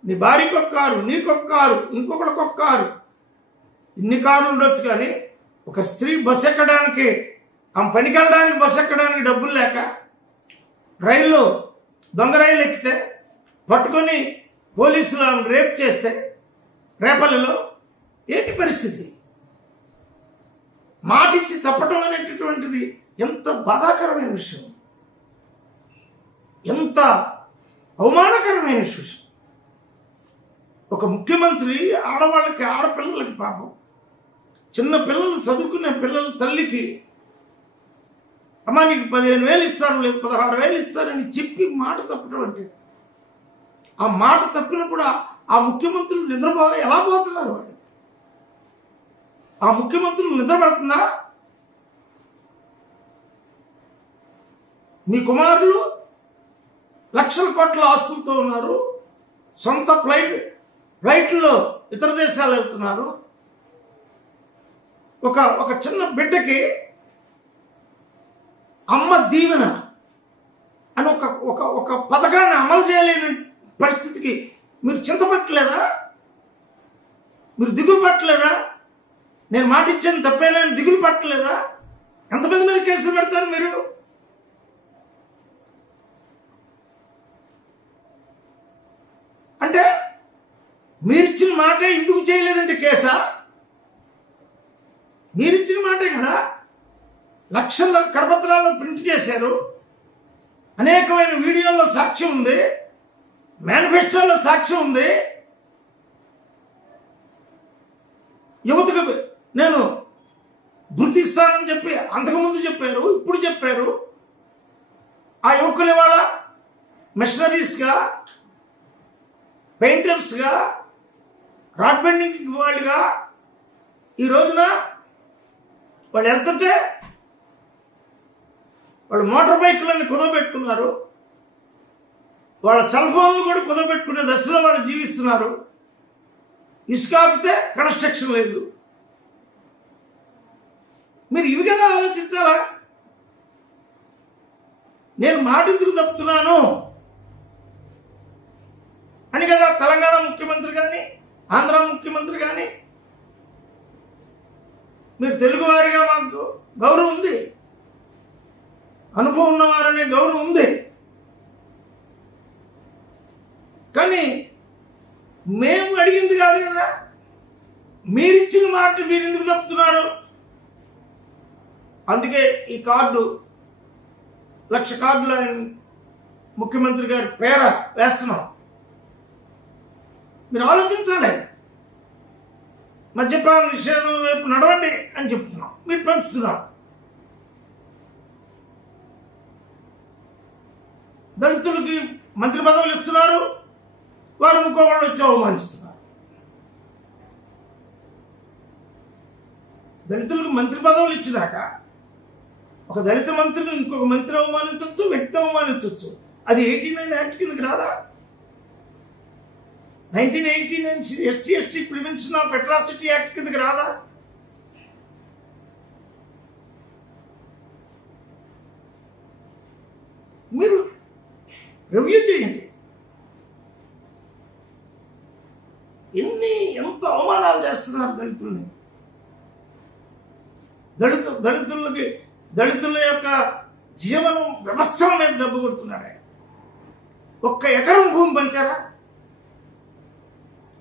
నీ భార్యకు ఒక కారు, నీకొక కారు, ఇంకొకరికి ఒక కారు, ఇన్ని కార్లు ఉండొచ్చు. కానీ ఒక స్త్రీ బస్సు ఎక్కడానికి, ఆమె పనికి వెళ్ళడానికి బస్సు ఎక్కడానికి డబ్బులు లేక రైల్లో దొంగ రైలు ఎక్కితే పట్టుకొని పోలీసులు ఆమెను రేప్ చేస్తే రేపల్లిలో ఏంటి పరిస్థితి? మాటిచ్చి తప్పటం అనేటటువంటిది ఎంత బాధాకరమైన విషయం, ఎంత అవమానకరమైన విషయం. ఒక ముఖ్యమంత్రి ఆడవాళ్ళకి, ఆడపిల్లలకి, పాపం చిన్న పిల్లలు, చదువుకునే పిల్లల తల్లికి అమ్మా నీకు 15,000 ఇస్తాను, లేదు 16,000 ఇస్తానని చెప్పి మాట తప్పటం అంటే, ఆ మాట తప్పినప్పుడు ఆ ముఖ్యమంత్రులు ఎలా పోతున్నారు? వాళ్ళు ఆ ముఖ్యమంత్రులు నిద్రపడుతుందా? మీ కుమారులు లక్షల కోట్ల ఆస్తులతో ఉన్నారు, సొంత ఫ్లైట్లో ఇతర దేశాలు వెళ్తున్నారు. ఒక చిన్న బిడ్డకి అమ్మ దీవెన అని ఒక పథకాన్ని అమలు చేయలేని పరిస్థితికి మీరు చింతపట్టలేదా? మీరు దిగులు పట్టలేదా? నేను మాట ఇచ్చాను తప్పేలేని దిగులు పట్టలేదా? ఎంతమంది మీద కేసులు పెడతారు మీరు? అంటే మీరిచ్చిన మాటే ఎందుకు చేయలేదంటే కేసా? మీరిచ్చిన మాటే కదా. లక్షల కరపత్రాలను ప్రింట్ చేశారు, అనేకమైన వీడియోల్లో సాక్ష్యం ఉంది, మేనిఫెస్టోలో సాక్ష్యం ఉంది. యువతకు నేను గుర్తిస్తానని చెప్పి అంతకుముందు చెప్పారు, ఇప్పుడు చెప్పారు. ఆ యువకులు ఇవాళ మిషనరీస్గా, పెయింటర్స్గా, రాడ్ బెండింగ్ వాళ్ళుగా ఈ రోజున వాళ్ళు వెళ్తుంటే వాళ్ళు మోటార్ బైకులన్నీ కుదవబెట్టుకున్నారు, వాళ్ళ సెల్ ఫోన్లు కూడా కుదవబెట్టుకునే దశలో వాళ్ళు జీవిస్తున్నారు. ఇసుక ఆపితే కన్స్ట్రక్షన్ లేదు. మీరు ఇవి కదా ఆలోచించాలా? నేను మాట ఎందుకు తప్పుతున్నాను అని కదా తెలంగాణ ముఖ్యమంత్రి కానీ, ఆంధ్ర ముఖ్యమంత్రి కానీ, మీరు తెలుగువారిగా మాకు గౌరవం ఉంది, అనుభవం ఉన్నవారనే గౌరవం ఉంది. కానీ మేము అడిగింది కాదు కదా. మీరిచ్చిన మాట మీరు ఎందుకు తప్పుతున్నారు? అందుకే ఈ కార్డు 1,00,000 కార్డులు ముఖ్యమంత్రి గారి పేర వేస్తున్నాం. మీరు ఆలోచించాలి. మద్యపాన నిషేధం వైపు నడవండి అని చెప్తున్నాం, మీరు పెంచుతున్నారు. దళితులకి మంత్రి పదవులు ఇస్తున్నారు, వారు ఇంకోవాళ్ళు వచ్చి అవమానిస్తున్నారు. దళితులకు మంత్రి పదవులు ఇచ్చినాక ఒక దళిత మంత్రిని ఇంకొక మంత్రి అవమానించవచ్చు, వ్యక్తి అవమానించవచ్చు. అది 89 యాక్ట్ కిందకి రాదా? 1989 ST prevention of atrocity act కిందకి రాదా? మీరు రివ్యూ చేయండి. ఎంత అవమానాలు చేస్తున్నారు దళితుల్ని. దళితుల యొక్క జీవనం వ్యవస్థల మీద దెబ్బ కొడుతున్నారే. ఒక్క ఎకరం భూమి పంచారా?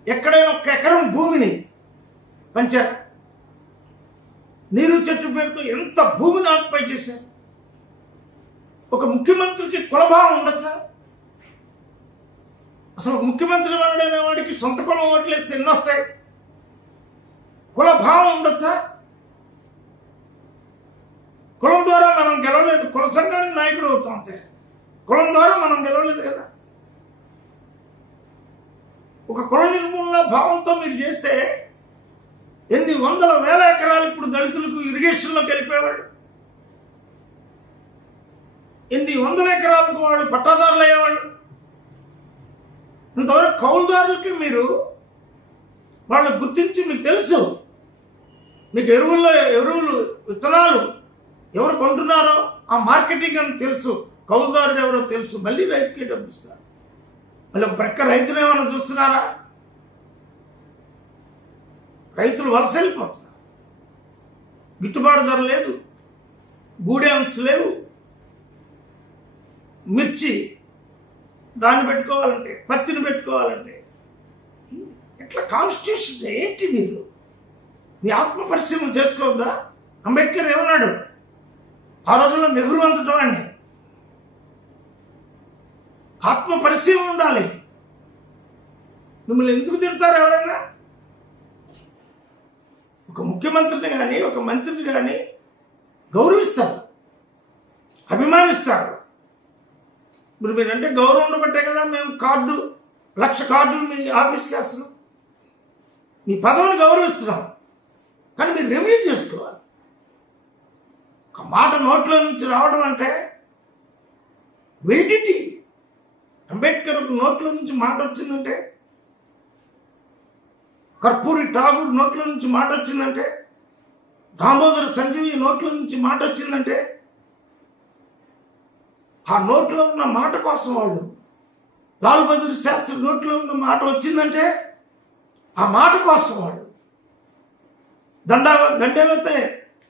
ఎక్కడైనా ఒక్క ఎకరం భూమిని పంచారా? నీరు చెట్టు పేరుతో ఎంత భూమిని ఆక్యుపై చేశారు. ఒక ముఖ్యమంత్రికి కులభావం ఉండొచ్చా? అసలు ముఖ్యమంత్రి వాడైన వాడికి సొంత కులం ఓట్లేస్తే ఎన్ని వస్తాయి? కులభావం ఉండొచ్చా? కులం ద్వారా మనం గెలవలేదు. కుల సంఘానికి నాయకుడు అవుతాం అంతే. కులం ద్వారా మనం గెలవలేదు కదా. ఒక కుల నిర్మూలన భావంతో మీరు చేస్తే ఎన్ని వందల వేల ఎకరాలు ఇప్పుడు దళితులకు ఇరిగేషన్లోకి వెళ్ళిపోయేవాడు. ఎన్ని వందల ఎకరాలకు వాళ్ళు పట్టాదారులు అయ్యేవాళ్ళు. ఇంతవరకు కౌలుదారులకి మీరు వాళ్ళని గుర్తించి మీకు తెలుసు. మీకు ఎరువులు విత్తనాలు ఎవరు కొంటున్నారో ఆ మార్కెటింగ్ అని తెలుసు. కౌలుదారుడు ఎవరో తెలుసు. మళ్ళీ రైతుకే డబ్బిస్తారు. మళ్ళీ ప్రక్క రైతులు ఏమైనా చూస్తున్నారా? రైతులు వలస వెళ్ళిపోతున్నారు. గిట్టుబాటు ధర లేదు, గూడెన్స్ లేవు. మిర్చి దాన్ని పెట్టుకోవాలంటే, పత్తిని పెట్టుకోవాలంటే ఎట్లా కాన్స్టిట్యూషన్ ఏంటి? మీరు మీ ఆత్మ పరిశీలన చేసుకోవద్దా? అంబేద్కర్ ఏమన్నాడు? ఆ రోజుల్లో నెహ్రూ అంతటం అండి. ఆత్మ పరిశీలన ఉండాలి. మిమ్మల్ని ఎందుకు తిడతారు ఎవరైనా? ఒక ముఖ్యమంత్రిని కానీ ఒక మంత్రిని కానీ గౌరవిస్తారు, అభిమానిస్తారు. మీరంటే గౌరవం ఉండబట్టే కదా మేము 1,00,000 కార్డులు మీ ఆఫీస్కి వేస్తున్నాం. మీ పదవిని గౌరవిస్తున్నాం. కానీ మీరు రివ్యూ చేసుకోవాలి. ఒక మాట నోట్లో నుంచి రావడం అంటే వెలిడిటీ. అంబేద్కర్ ఒక నోట్లో నుంచి మాట వచ్చిందంటే, కర్పూరి ఠాగూర్ నోట్లో నుంచి మాట వచ్చిందంటే, దామోదర సంజీవి నోట్లో నుంచి మాట వచ్చిందంటే, ఆ నోట్లో ఉన్న మాట కోసం వాళ్ళు, లాల్ బహదూర్ శాస్త్రి నోట్లో ఉన్న మాట వచ్చిందంటే ఆ మాట కోసం వాళ్ళు దండేవతే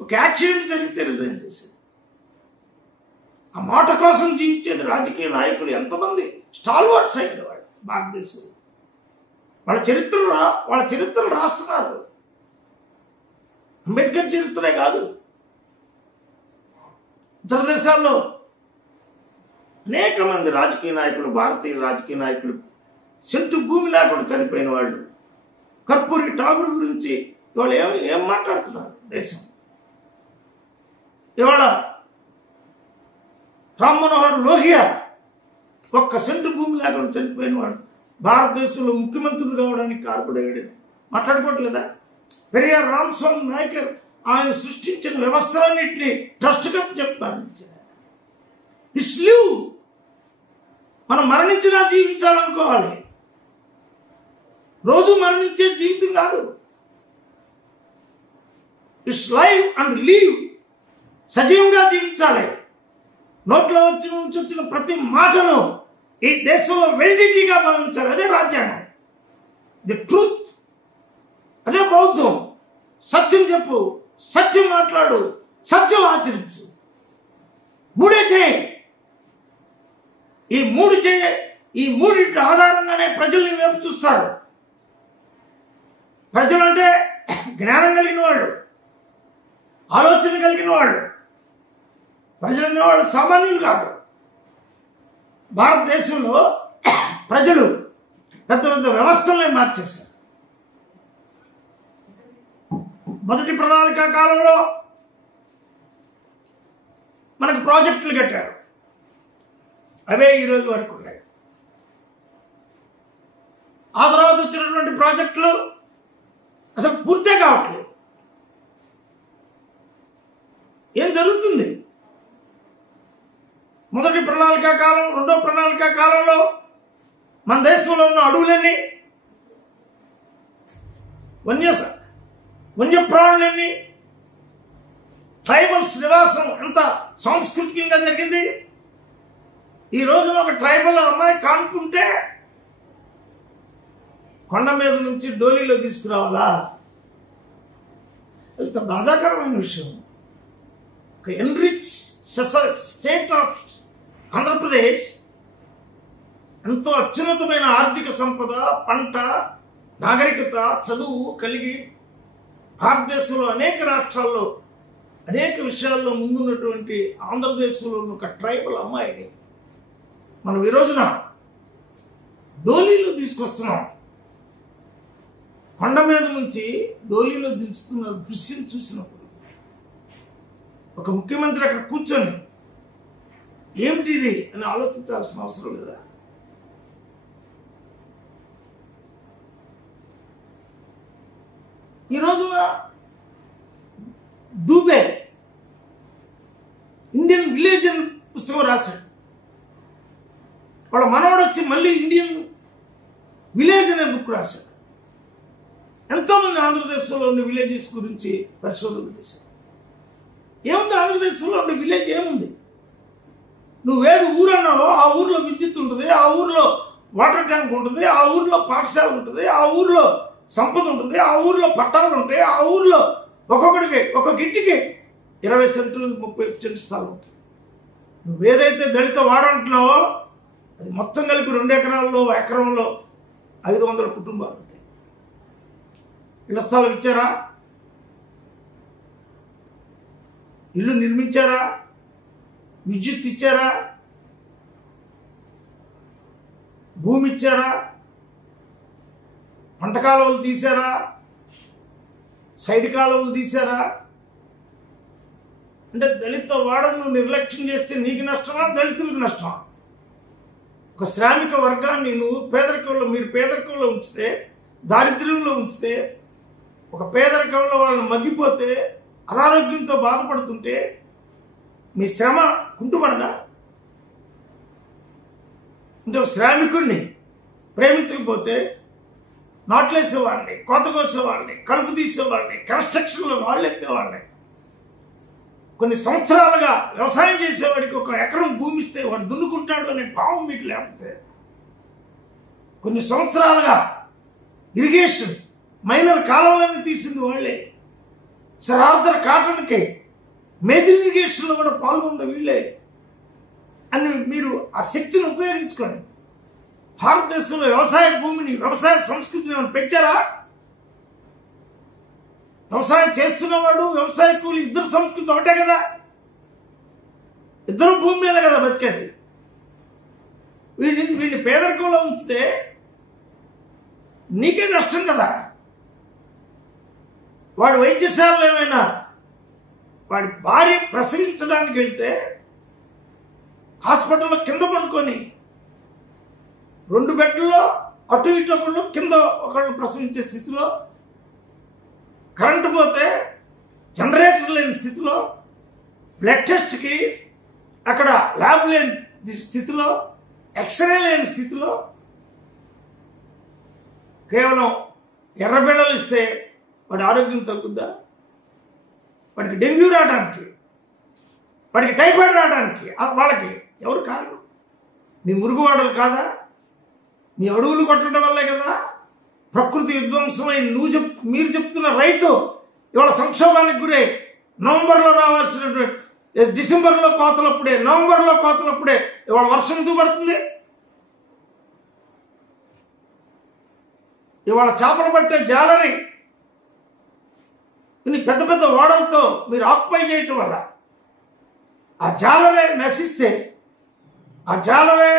ఒక యాక్సిడెంట్ జరిగితే రిజైన్ చేసేది. ఆ మాట కోసం జీవించేది రాజకీయ నాయకులు ఎంతమంది స్టాల్వర్డ్స్ అయ్యారు వాళ్ళు భారతదేశంలో. వాళ్ళ చరిత్రలు రాస్తున్నారు. అంబేద్కర్ చరిత్రే కాదు, ఇతర దేశాల్లో అనేక మంది రాజకీయ నాయకులు, భారతీయ రాజకీయ నాయకులు సెంటు భూమి లేకుండా చనిపోయిన వాళ్ళు. కర్పూరి ఠాగూర్ గురించి ఇవాళ ఏం మాట్లాడుతున్నారు దేశం? ఇవాళ రామ్ మనోహర్ లోహియా ఒక్క సెంటు భూమి లేకుండా చనిపోయిన వాడు. భారతదేశంలో ముఖ్యమంత్రులు కావడానికి కారకుడయ్యాడు. మాట్లాడుకోవట్లేదా? పెరియార్ రామస్వామి నాయకర్ ఆయన సృష్టించిన వ్యవస్థలన్నింటినీ ట్రస్ట్గా చెప్పారు. It's live. మనం మరణించినా జీవించాలనుకోవాలి. రోజు మరణించే జీవితం కాదు. It's live and leave. సజీవంగా జీవించాలి. నోట్లో నుంచి వచ్చిన ప్రతి మాటను ఈ దేశంలో వెలిడిటీగా భావించాలి. అదే రాజ్యాంగం, ది ట్రూత్. అదే బౌద్ధం. సత్యం చెప్పు, సత్యం మాట్లాడు, సత్యం ఆచరించు. మూడే చేయి. ఈ మూడింటి ఆధారంగానే ప్రజల్ని వైపు చూస్తారు. ప్రజలంటే జ్ఞానం కలిగిన వాళ్ళు, ఆలోచన కలిగిన వాళ్ళు. ప్రజలనే వాళ్ళు సామాన్యులు కాదు. భారతదేశంలో ప్రజలు పెద్ద పెద్ద వ్యవస్థలనే మార్చేశారు. మొదటి ప్రణాళిక కాలంలో మనకు ప్రాజెక్టులు కట్టారు. అవే ఈరోజు వరకు ఉన్నాయి. ఆ తర్వాత వచ్చినటువంటి ప్రాజెక్టులు అసలు పూర్తే కావట్లేదు. ఏం జరుగుతుంది? మొదటి ప్రణాళిక కాలం, రెండో ప్రణాళిక కాలంలో మన దేశంలో ఉన్న అడవులన్నీ వన్యప్రాణులన్నీ, ట్రైబల్స్ నివాసం ఎంత సాంస్కృతికంగా జరిగింది. ఈ రోజున ఒక ట్రైబల్ అమ్మాయి కానుకుంటే కొండ మీద నుంచి డోలీలో తీసుకురావాలా? ఎంత బాధాకరమైన విషయం. ఒక ఎన్రిచ్ స్టేట్ ఆఫ్ ఆంధ్రప్రదేశ్ ఎంతో అత్యున్నతమైన ఆర్థిక సంపద, పంట, నాగరికత, చదువు కలిగి భారతదేశంలో అనేక రాష్ట్రాల్లో అనేక విషయాల్లో ముందున్నటువంటి ఆంధ్రదేశంలో ఒక ట్రైబల్ అమ్మాయిని మనం ఈ రోజున డోలీలో తీసుకొస్తున్నాం. కొండ మీద నుంచి డోలీలో దించుతున్న దృశ్యం చూసినప్పుడు ఒక ముఖ్యమంత్రి అక్కడ కూర్చొని ఏమిటి ఇది అని ఆలోచించాల్సిన అవసరం లేదా? ఈ రోజున దూబే ఇండియన్ విలేజ్ అని పుస్తకం రాశాడు. వాళ్ళ మనవడు వచ్చి మళ్ళీ ఇండియన్ విలేజ్ అనే బుక్ రాశాడు. ఎంతోమంది ఆంధ్రదేశంలో ఉండే విలేజెస్ గురించి పరిశోధనలు చేశారు. ఏముంది ఆంధ్రదేశంలో ఉండే విలేజ్? ఏముంది? నువ్వేది ఊరు అన్నావో ఆ ఊర్లో విద్యుత్ ఉంటుంది, ఆ ఊర్లో వాటర్ ట్యాంక్ ఉంటుంది, ఆ ఊర్లో పాఠశాల ఉంటుంది, ఆ ఊర్లో సంపద ఉంటుంది, ఆ ఊర్లో పట్టాలు ఉంటాయి, ఆ ఊర్లో ఒక్కొక్కడికి ఒక్కొక్క ఇంటికి 20 సెంట్లు 30 సెంట్లు స్థలం ఉంటుంది. నువ్వేదైతే దళిత వాడంటున్నావో అది మొత్తం కలిపి 2 ఎకరాల్లో ఎకరంలో 500 కుటుంబాలు ఉంటాయి. ఇళ్ల స్థలం ఇచ్చారా? ఇల్లు నిర్మించారా? విద్యుత్ ఇచ్చారా? భూమి ఇచ్చారా? పంట కాలువలు తీశారా? సైడ్ కాలువలు తీశారా? అంటే దళిత వాడను నిర్లక్ష్యం చేస్తే నీకు నష్టమా, దళితులకు నష్టమా? ఒక శ్రామిక వర్గాన్ని నువ్వు మీరు పేదరికంలో ఉంచితే, దారిద్ర్యంలో ఉంచితే, ఒక పేదరికంలో వాళ్ళు మగ్గిపోతే, అనారోగ్యంతో బాధపడుతుంటే మీ శ్రమ కుంటుపడదా? అంటే శ్రామికుడిని ప్రేమించకపోతే నాట్లేసేవాడిని, కోత కోసేవాడిని, కలుపు తీసేవాడిని, కన్స్ట్రక్షన్లో వాళ్ళు ఎత్తేవాడిని, కొన్ని సంవత్సరాలుగా వ్యవసాయం చేసేవాడికి 1 ఎకరం భూమి ఇస్తే వాడు దున్నుకుంటాడు అనే భావం మీకు లేకపోతే, కొన్ని సంవత్సరాలుగా ఇరిగేషన్ మైనర్ కాలువలన్నీ తీసింది వాళ్ళే, సర్ ఆర్థర్ కాటన్కి మేజర్ ఇరిగేషన్లో కూడా పాల్గొంది వీళ్ళే అని మీరు ఆ శక్తిని ఉపయోగించుకోండి. భారతదేశంలో వ్యవసాయ భూమిని, వ్యవసాయ సంస్కృతిని ఏమైనా పెంచారా? వ్యవసాయం చేస్తున్నవాడు, వ్యవసాయ కూలి ఇద్దరు సంస్కృతి ఒకటే కదా. ఇద్దరు భూమి మీద కదా బతికేది. వీడిని పేదరికంలో ఉంచితే నీకే నష్టం కదా. వాడు వైద్యశాలలో ఏమైనా వాడి భార్య ప్రసవించడానికి వెళ్తే హాస్పిటల్లో కింద పడుకొని 2 బెడ్లలో అటు ఇటు ఒకళ్ళు, కింద ఒకళ్ళు ప్రసవించే స్థితిలో, కరెంటు పోతే జనరేటర్ లేని స్థితిలో, బ్లడ్ టెస్ట్కి అక్కడ ల్యాబ్ లేని స్థితిలో, ఎక్స్రే లేని స్థితిలో, కేవలం ఎర్రబిళ్ళలు ఇస్తే వాడి ఆరోగ్యం తగ్గుద్దా? వాడికి డెంగ్యూ రావడానికి, వాడికి టైఫాయిడ్ రావడానికి వాళ్ళకి ఎవరు కారణం? మీ మురుగువాడలు కాదా? మీ అడవులు కొట్టడం వల్లే కదా ప్రకృతి విధ్వంసమై మీరు చెప్తున్న రైతు ఇవాళ సంక్షోభానికి గురై నవంబర్లో రావాల్సినటువంటి డిసెంబర్లో కోతలప్పుడే, నవంబర్లో కోతలప్పుడే ఇవాళ వర్షం ఎందుకు పడుతుంది? ఇవాళ చేపలు పట్టే జాలరి ఇన్ని పెద్ద పెద్ద ఓడలతో మీరు ఆక్యుపై చేయటం వల్ల ఆ జాలరే నశిస్తే, ఆ జాలరే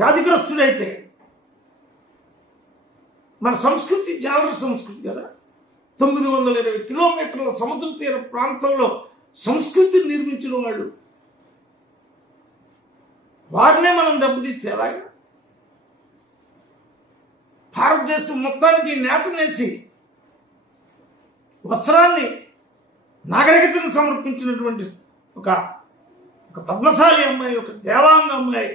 వ్యాధిగ్రస్తుడైతే, మన సంస్కృతి జాలర సంస్కృతి కదా. 920 కిలోమీటర్ల సముద్ర తీర ప్రాంతంలో సంస్కృతిని నిర్మించిన వాళ్ళు, వారినే మనం దెబ్బతీస్తే ఎలాగా? భారతదేశం మొత్తానికి నేతనేసి వస్త్రాన్ని, నాగరికతను సమర్పించినటువంటి ఒక పద్మశాలి అమ్మాయి, ఒక దేవాంగ అమ్మాయి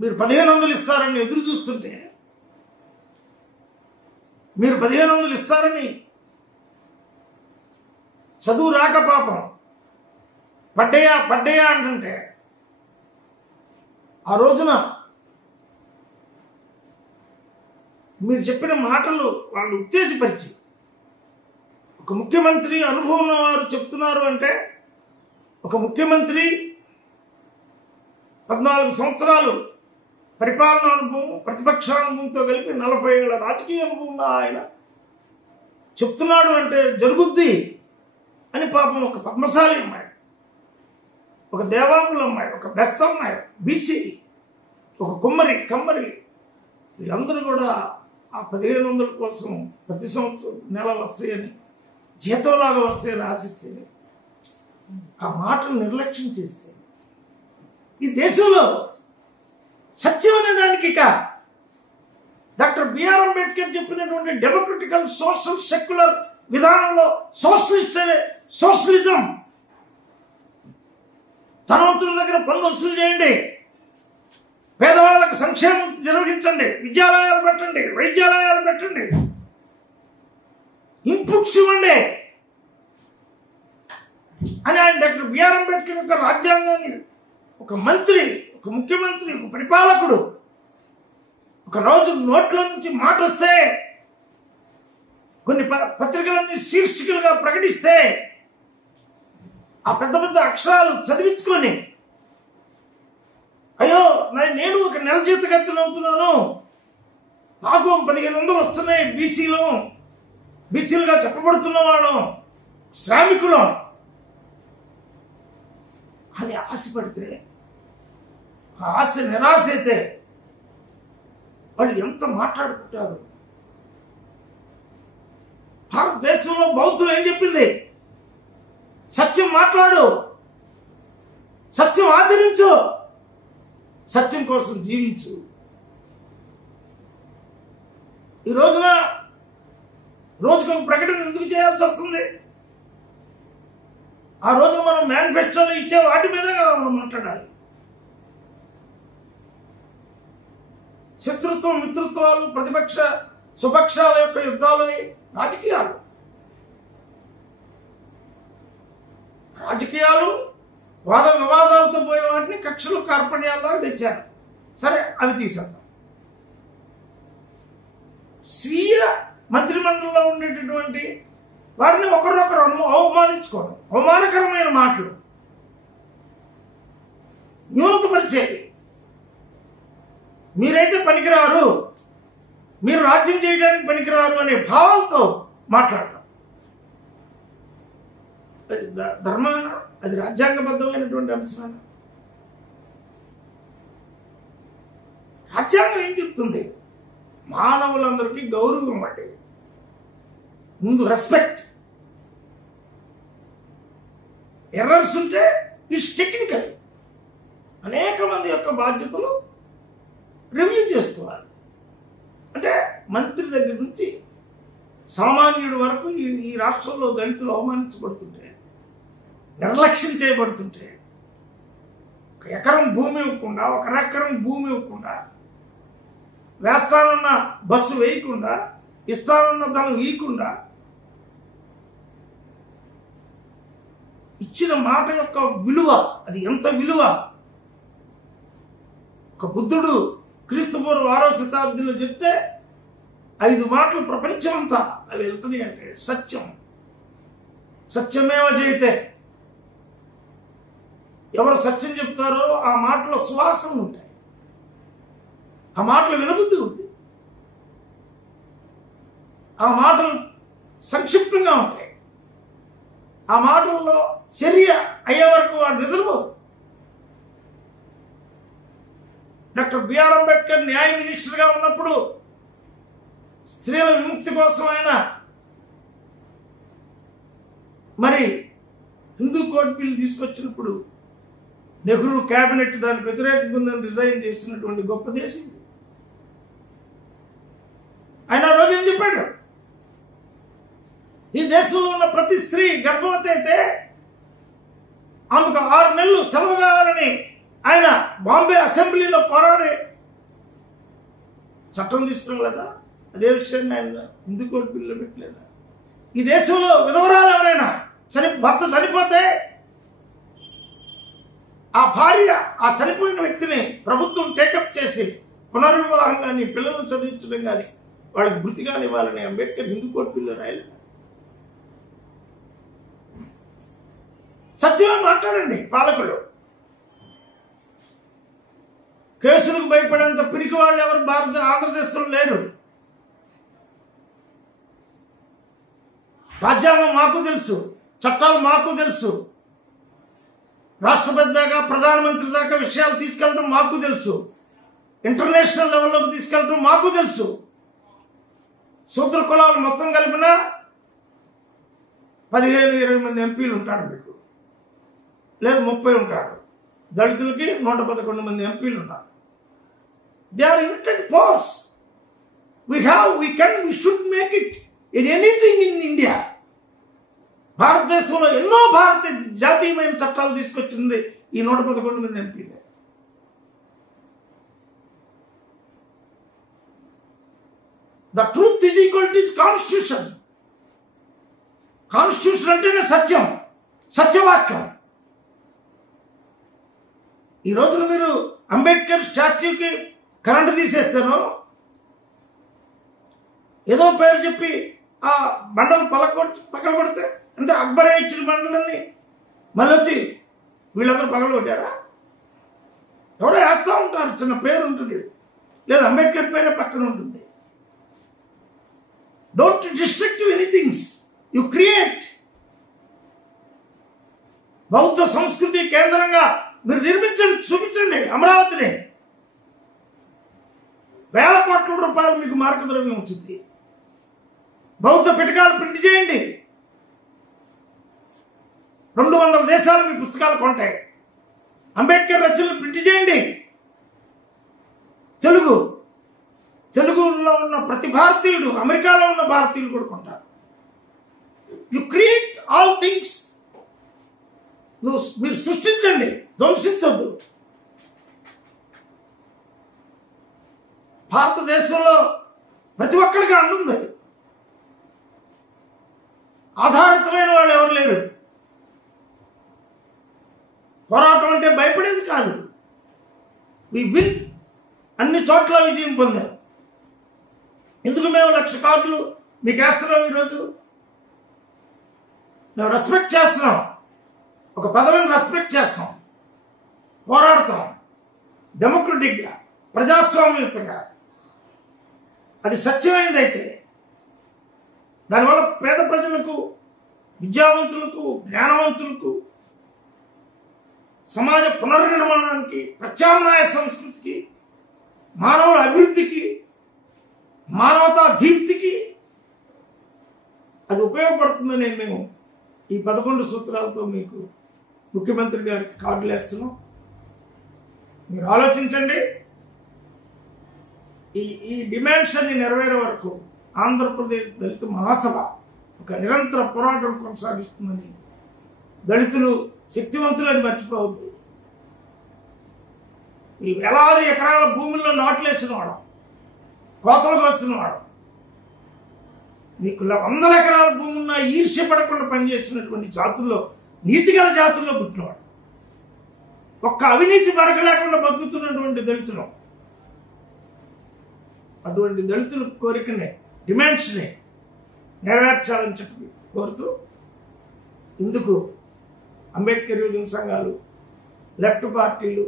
మీరు 1500 ఇస్తారని ఎదురు చూస్తుంటే, మీరు 1500 ఇస్తారని చదువు రాక పాపం పడ్డయా పడ్డయా అంటుంటే ఆ రోజున మీరు చెప్పిన మాటలు వాళ్ళు ఉత్తేజపరిచి ఒక ముఖ్యమంత్రి అనుభవం ఉన్నవారు చెప్తున్నారు అంటే, ఒక ముఖ్యమంత్రి 14 సంవత్సరాలు పరిపాలనా అనుభవం ప్రతిపక్షానుభవంతో కలిపి 40 ఏళ్ల రాజకీయ అనుభవం ఉన్న ఆయన చెప్తున్నాడు అంటే జరుగుద్ది అని పాపం ఒక పద్మశాలి అమ్మాయి, ఒక దేవాంగుల అమ్మాయి, ఒక బెస్త అమ్మాయి, బీసీ, ఒక కమ్మరి వీళ్ళందరూ కూడా ఆ 1500 కోసం ప్రతి సంవత్సరం నెల వస్తాయని, జీతంలాగా వస్తాయని ఆశిస్తే ఆ మాటను నిర్లక్ష్యం చేస్తే ఈ దేశంలో సత్యం అనే దానికి ఇక డాక్టర్ బిఆర్ అంబేద్కర్ చెప్పినటువంటి డెమోక్రటికల్ సోషల్ సెక్యులర్ విధానంలో సోషలిజం ధనవంతుల దగ్గర పన్ను వసూలు చేయండి, పేదవాళ్ళకు సంక్షేమం నిర్వహించండి, విద్యాలయాలు పెట్టండి, వైద్యాలయాలు పెట్టండి, ఇన్పుట్స్ ఇవ్వండి అని ఆయన డాక్టర్ బిఆర్ అంబేద్కర్ యొక్క రాజ్యాంగాన్ని ఒక మంత్రి, ఒక ముఖ్యమంత్రి, ఒక పరిపాలకుడు ఒక రోజు నోట్లో నుంచి మాట వస్తే కొన్ని పత్రికలన్నీ శీర్షికలుగా ప్రకటిస్తే ఆ పెద్ద పెద్ద అక్షరాలు చదివించుకొని అయ్యో నేను ఒక నెల జీతకత్తెను అవుతున్నాను, నాకు 1500 వస్తున్నాయి, బీసీలుగా చెప్పబడుతున్న వాళ్ళం, శ్రామికులం అని ఆశపడితే, ఆ ఆశ నిరాశ అయితే వాళ్ళు ఎంత మాట్లాడుకుంటారు. భారతదేశంలో బౌద్ధం ఏం చెప్పింది? సత్యం మాట్లాడు, సత్యం ఆచరించు, సత్యం కోసం జీవించు. ఈ రోజున రోజుకొక ప్రకటన ఎందుకు చేయాల్సి వస్తుంది? ఆ రోజు మనం మేనిఫెస్టోలు ఇచ్చే వాటి మీద మనం మాట్లాడాలి. శత్రుత్వం, మిత్రుత్వాలు, ప్రతిపక్ష సుపక్షాల యొక్క యుద్ధాలని రాజకీయాలు వాద వివాదాలతో పోయే వాటిని కక్షలు కార్పణ్యాల్లాగా తెచ్చారు. సరే, అవి తీసేద్దాం. స్వీయ మంత్రిమండలిలో ఉండేటటువంటి వారిని ఒకరొకరు అవమానించుకోవడం, అవమానకరమైన మాటలు, న్యూనతపరిచేది, మీరైతే పనికిరారు, మీరు రాజ్యం చేయడానికి పనికిరారు అనే భావాలతో మాట్లాడటం ధర్మమేనా? అది రాజ్యాంగబద్ధమైనటువంటి అంశమేనా? రాజ్యాంగం ఏం చెప్తుంది? మానవులందరికీ గౌరవం అంటే ముందు రెస్పెక్ట్, ఎర్రర్స్ ఉంటే ఇట్స్ టెక్నికల్, అనేక మంది యొక్క బాధ్యతలు రివ్యూ చేసుకోవాలి. అంటే మంత్రి దగ్గర నుంచి సామాన్యుడి వరకు ఈ రాష్ట్రంలో దళితులు అవమానించబడుతుంటే, నిర్లక్ష్యం చేయబడుతుంటే, 1 ఎకరం భూమి ఇవ్వకుండా, 1 ఎకరం భూమి ఇవ్వకుండా, వేస్తానన్న బస్సు వేయకుండా, ఇస్తానన్న ధనం ఇవ్వకుండా, ఇచ్చిన మాట యొక్క విలువ, అది ఎంత విలువ! ఒక బుద్ధుడు క్రీస్తుపూర్వం 6వ శతాబ్దిలో చెప్తే 5 మాటలు ప్రపంచం అంతా అవి వెళ్తున్నాయి. అంటే సత్యం, సత్యమేవ జయతే. ఎవరు సత్యం చెప్తారో ఆ మాటలో సువాసన ఉంటాయి, ఆ మాటలు వినబుద్ధి ఉంది, ఆ మాటలు సంక్షిప్తంగా ఉంటాయి, ఆ మాటల్లో చర్య అయ్యే వరకు వాడు నిద్రపోదు. డాక్టర్ బిఆర్ అంబేద్కర్ న్యాయ మినిస్టర్గా ఉన్నప్పుడు స్త్రీల విముక్తి కోసం ఆయన మరి హిందూ కోడ్ బిల్ తీసుకొచ్చినప్పుడు నెహ్రూ క్యాబినెట్ దానికి వ్యతిరేకంగా ఉందని రిజైన్ చేసినటువంటి గొప్ప దేశం. ఆయన ఆ రోజు ఏం చెప్పాడు? ఈ దేశంలో ఉన్న ప్రతి స్త్రీ గర్భవతి అయితే ఆమెకు 6 నెలలు సెలవు కావాలని ఆయన బాంబే అసెంబ్లీలో పోరాడే చట్టం తీసుకురాలేదా? అదే విషయాన్ని ఆయన హిందూ కోడ్ బిల్లులో పెట్టలేదా? ఈ దేశంలో విధవరాలు ఎవరైనా చనిపోయి భర్త చనిపోతే ఆ భార్య ఆ చనిపోయిన వ్యక్తిని ప్రభుత్వం టేకప్ చేసి పునర్వివాహం కానీ పిల్లలను చదివించడం కానీ వాళ్ళకి వృత్తిగాని ఇవ్వాలని అంబేద్కర్ హిందూ కోర్టు బిల్లు రాయలేదు. సత్యమే మాట్లాడండి పాలకులు. కేసులకు భయపడేంత పిరికి వాళ్ళు ఎవరు ఆంధ్రదేశంలో లేరు. రాజ్యాంగం మాకు తెలుసు, చట్టాలు మాకు తెలుసు, రాష్ట్రపతి దాకా ప్రధానమంత్రి దాకా విషయాలు తీసుకెళ్ళడం మాకు తెలుసు, ఇంటర్నేషనల్ లెవెల్లోకి తీసుకెళ్ళడం మాకు తెలుసు. శూద్ర కులాలు మొత్తం కలిపిన 15-20 మంది ఎంపీలు ఉంటారు మీకు, లేదు 30 ఉంటారు. దళితులకి 111 మంది ఎంపీలు ఉన్నారు. They are united force. we should make it in anything in India. భారతదేశంలో ఎన్నో జాతీయమైన చట్టాలు తీసుకొచ్చింది ఈ 111 మంది ఎంపీలే. The truth is equal to Constitution. Constitution అంటేనే సత్యం, సత్యవాక్యం. ఈ రోజున మీరు అంబేద్కర్ స్టాచ్యూకి కరెంటు తీసేస్తాను, ఏదో పేరు చెప్పి ఆ బండలు పగలగొడితే, అంటే అక్బరే ఇచ్చిన బండలన్నీ మళ్ళీ వచ్చి వీళ్ళందరూ పగలగొట్టారా? ఎవరో వేస్తూ ఉంటారు, చిన్న పేరు ఉంటుంది, లేదా అంబేద్కర్ పేరే పక్కన ఉంటుంది. Don't destructive anythings, you create. బౌద్ధ సంస్కృతి కేంద్రంగా మీరు నిర్మించండి, చూపించండి అమరావతిని. వేల కోట్ల రూపాయలు మీకు మార్గద్రవ్యం వచ్చింది. బౌద్ధ పిటకాలు ప్రింట్ చేయండి, 200 దేశాలు మీ పుస్తకాలు కొంటాయి. అంబేద్కర్ రచనలు ప్రింట్ చేయండి. తెలుగులో ఉన్న ప్రతి భారతీయుడు, అమెరికాలో ఉన్న భారతీయులు కూడా కొంటారు. You create all things. మీరు సృష్టించండి, ధ్వంసించొద్దు. భారతదేశంలో ప్రతి ఒక్కరికి అన్నుంది. ఆధారితమైన వాళ్ళు ఎవరు లేరు. పోరాటం అంటే భయపడేది కాదు. వి విన్. అన్ని చోట్ల విజయం పొందాం. ఎందుకు మేము 1,00,000 కార్డులు మీకు వేస్తున్నాం? ఈరోజు మేము రెస్పెక్ట్ చేస్తున్నాం, ఒక పదవిని రెస్పెక్ట్ చేస్తాం, పోరాడతాం డెమోక్రటిక్గా, ప్రజాస్వామ్యయుతంగా. అది సత్యమైనదైతే దానివల్ల పేద ప్రజలకు, విద్యావంతులకు, జ్ఞానవంతులకు, సమాజ పునర్నిర్మాణానికి, ప్రత్యామ్నాయ సంస్కృతికి, మానవుల అభివృద్ధికి, మానవతా దీప్తికి అది ఉపయోగపడుతుందని మేము ఈ 11 సూత్రాలతో మీకు ముఖ్యమంత్రి గారికి కార్డులు వేస్తున్నాం. మీరు ఆలోచించండి. ఈ డిమాండ్స్ అన్ని నెరవేరే వరకు ఆంధ్రప్రదేశ్ దళిత మహాసభ ఒక నిరంతర పోరాటం కొనసాగిస్తుందని, దళితులు శక్తివంతులని మర్చిపోవద్దు. ఈ వేలాది ఎకరాల భూముల్లో నాట్లేసిన వాడు, కోతలకు వస్తున్నవాడు, మీకు 100 ఎకరాల భూమున్న ఈర్ష్య పడకుండా పనిచేసినటువంటి జాతుల్లో, నీతిగల జాతుల్లో పుట్టినవాడు, ఒక్క అవినీతి మరక లేకుండా బతుకుతున్నటువంటి దళితులు. అటువంటి దళితుల కోరికనే, డిమాండ్స్ని నెరవేర్చాలని చెప్పి కోరుతూ, ఇందుకు అంబేద్కర్ యువజన సంఘాలు, లెఫ్ట్ పార్టీలు,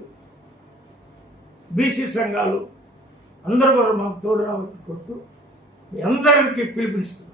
బీసీ సంఘాలు అందరూ కూడా మాకు తోడు రావాలని కోరుతూ మీ అందరికీ పిలుపునిస్తున్నాం.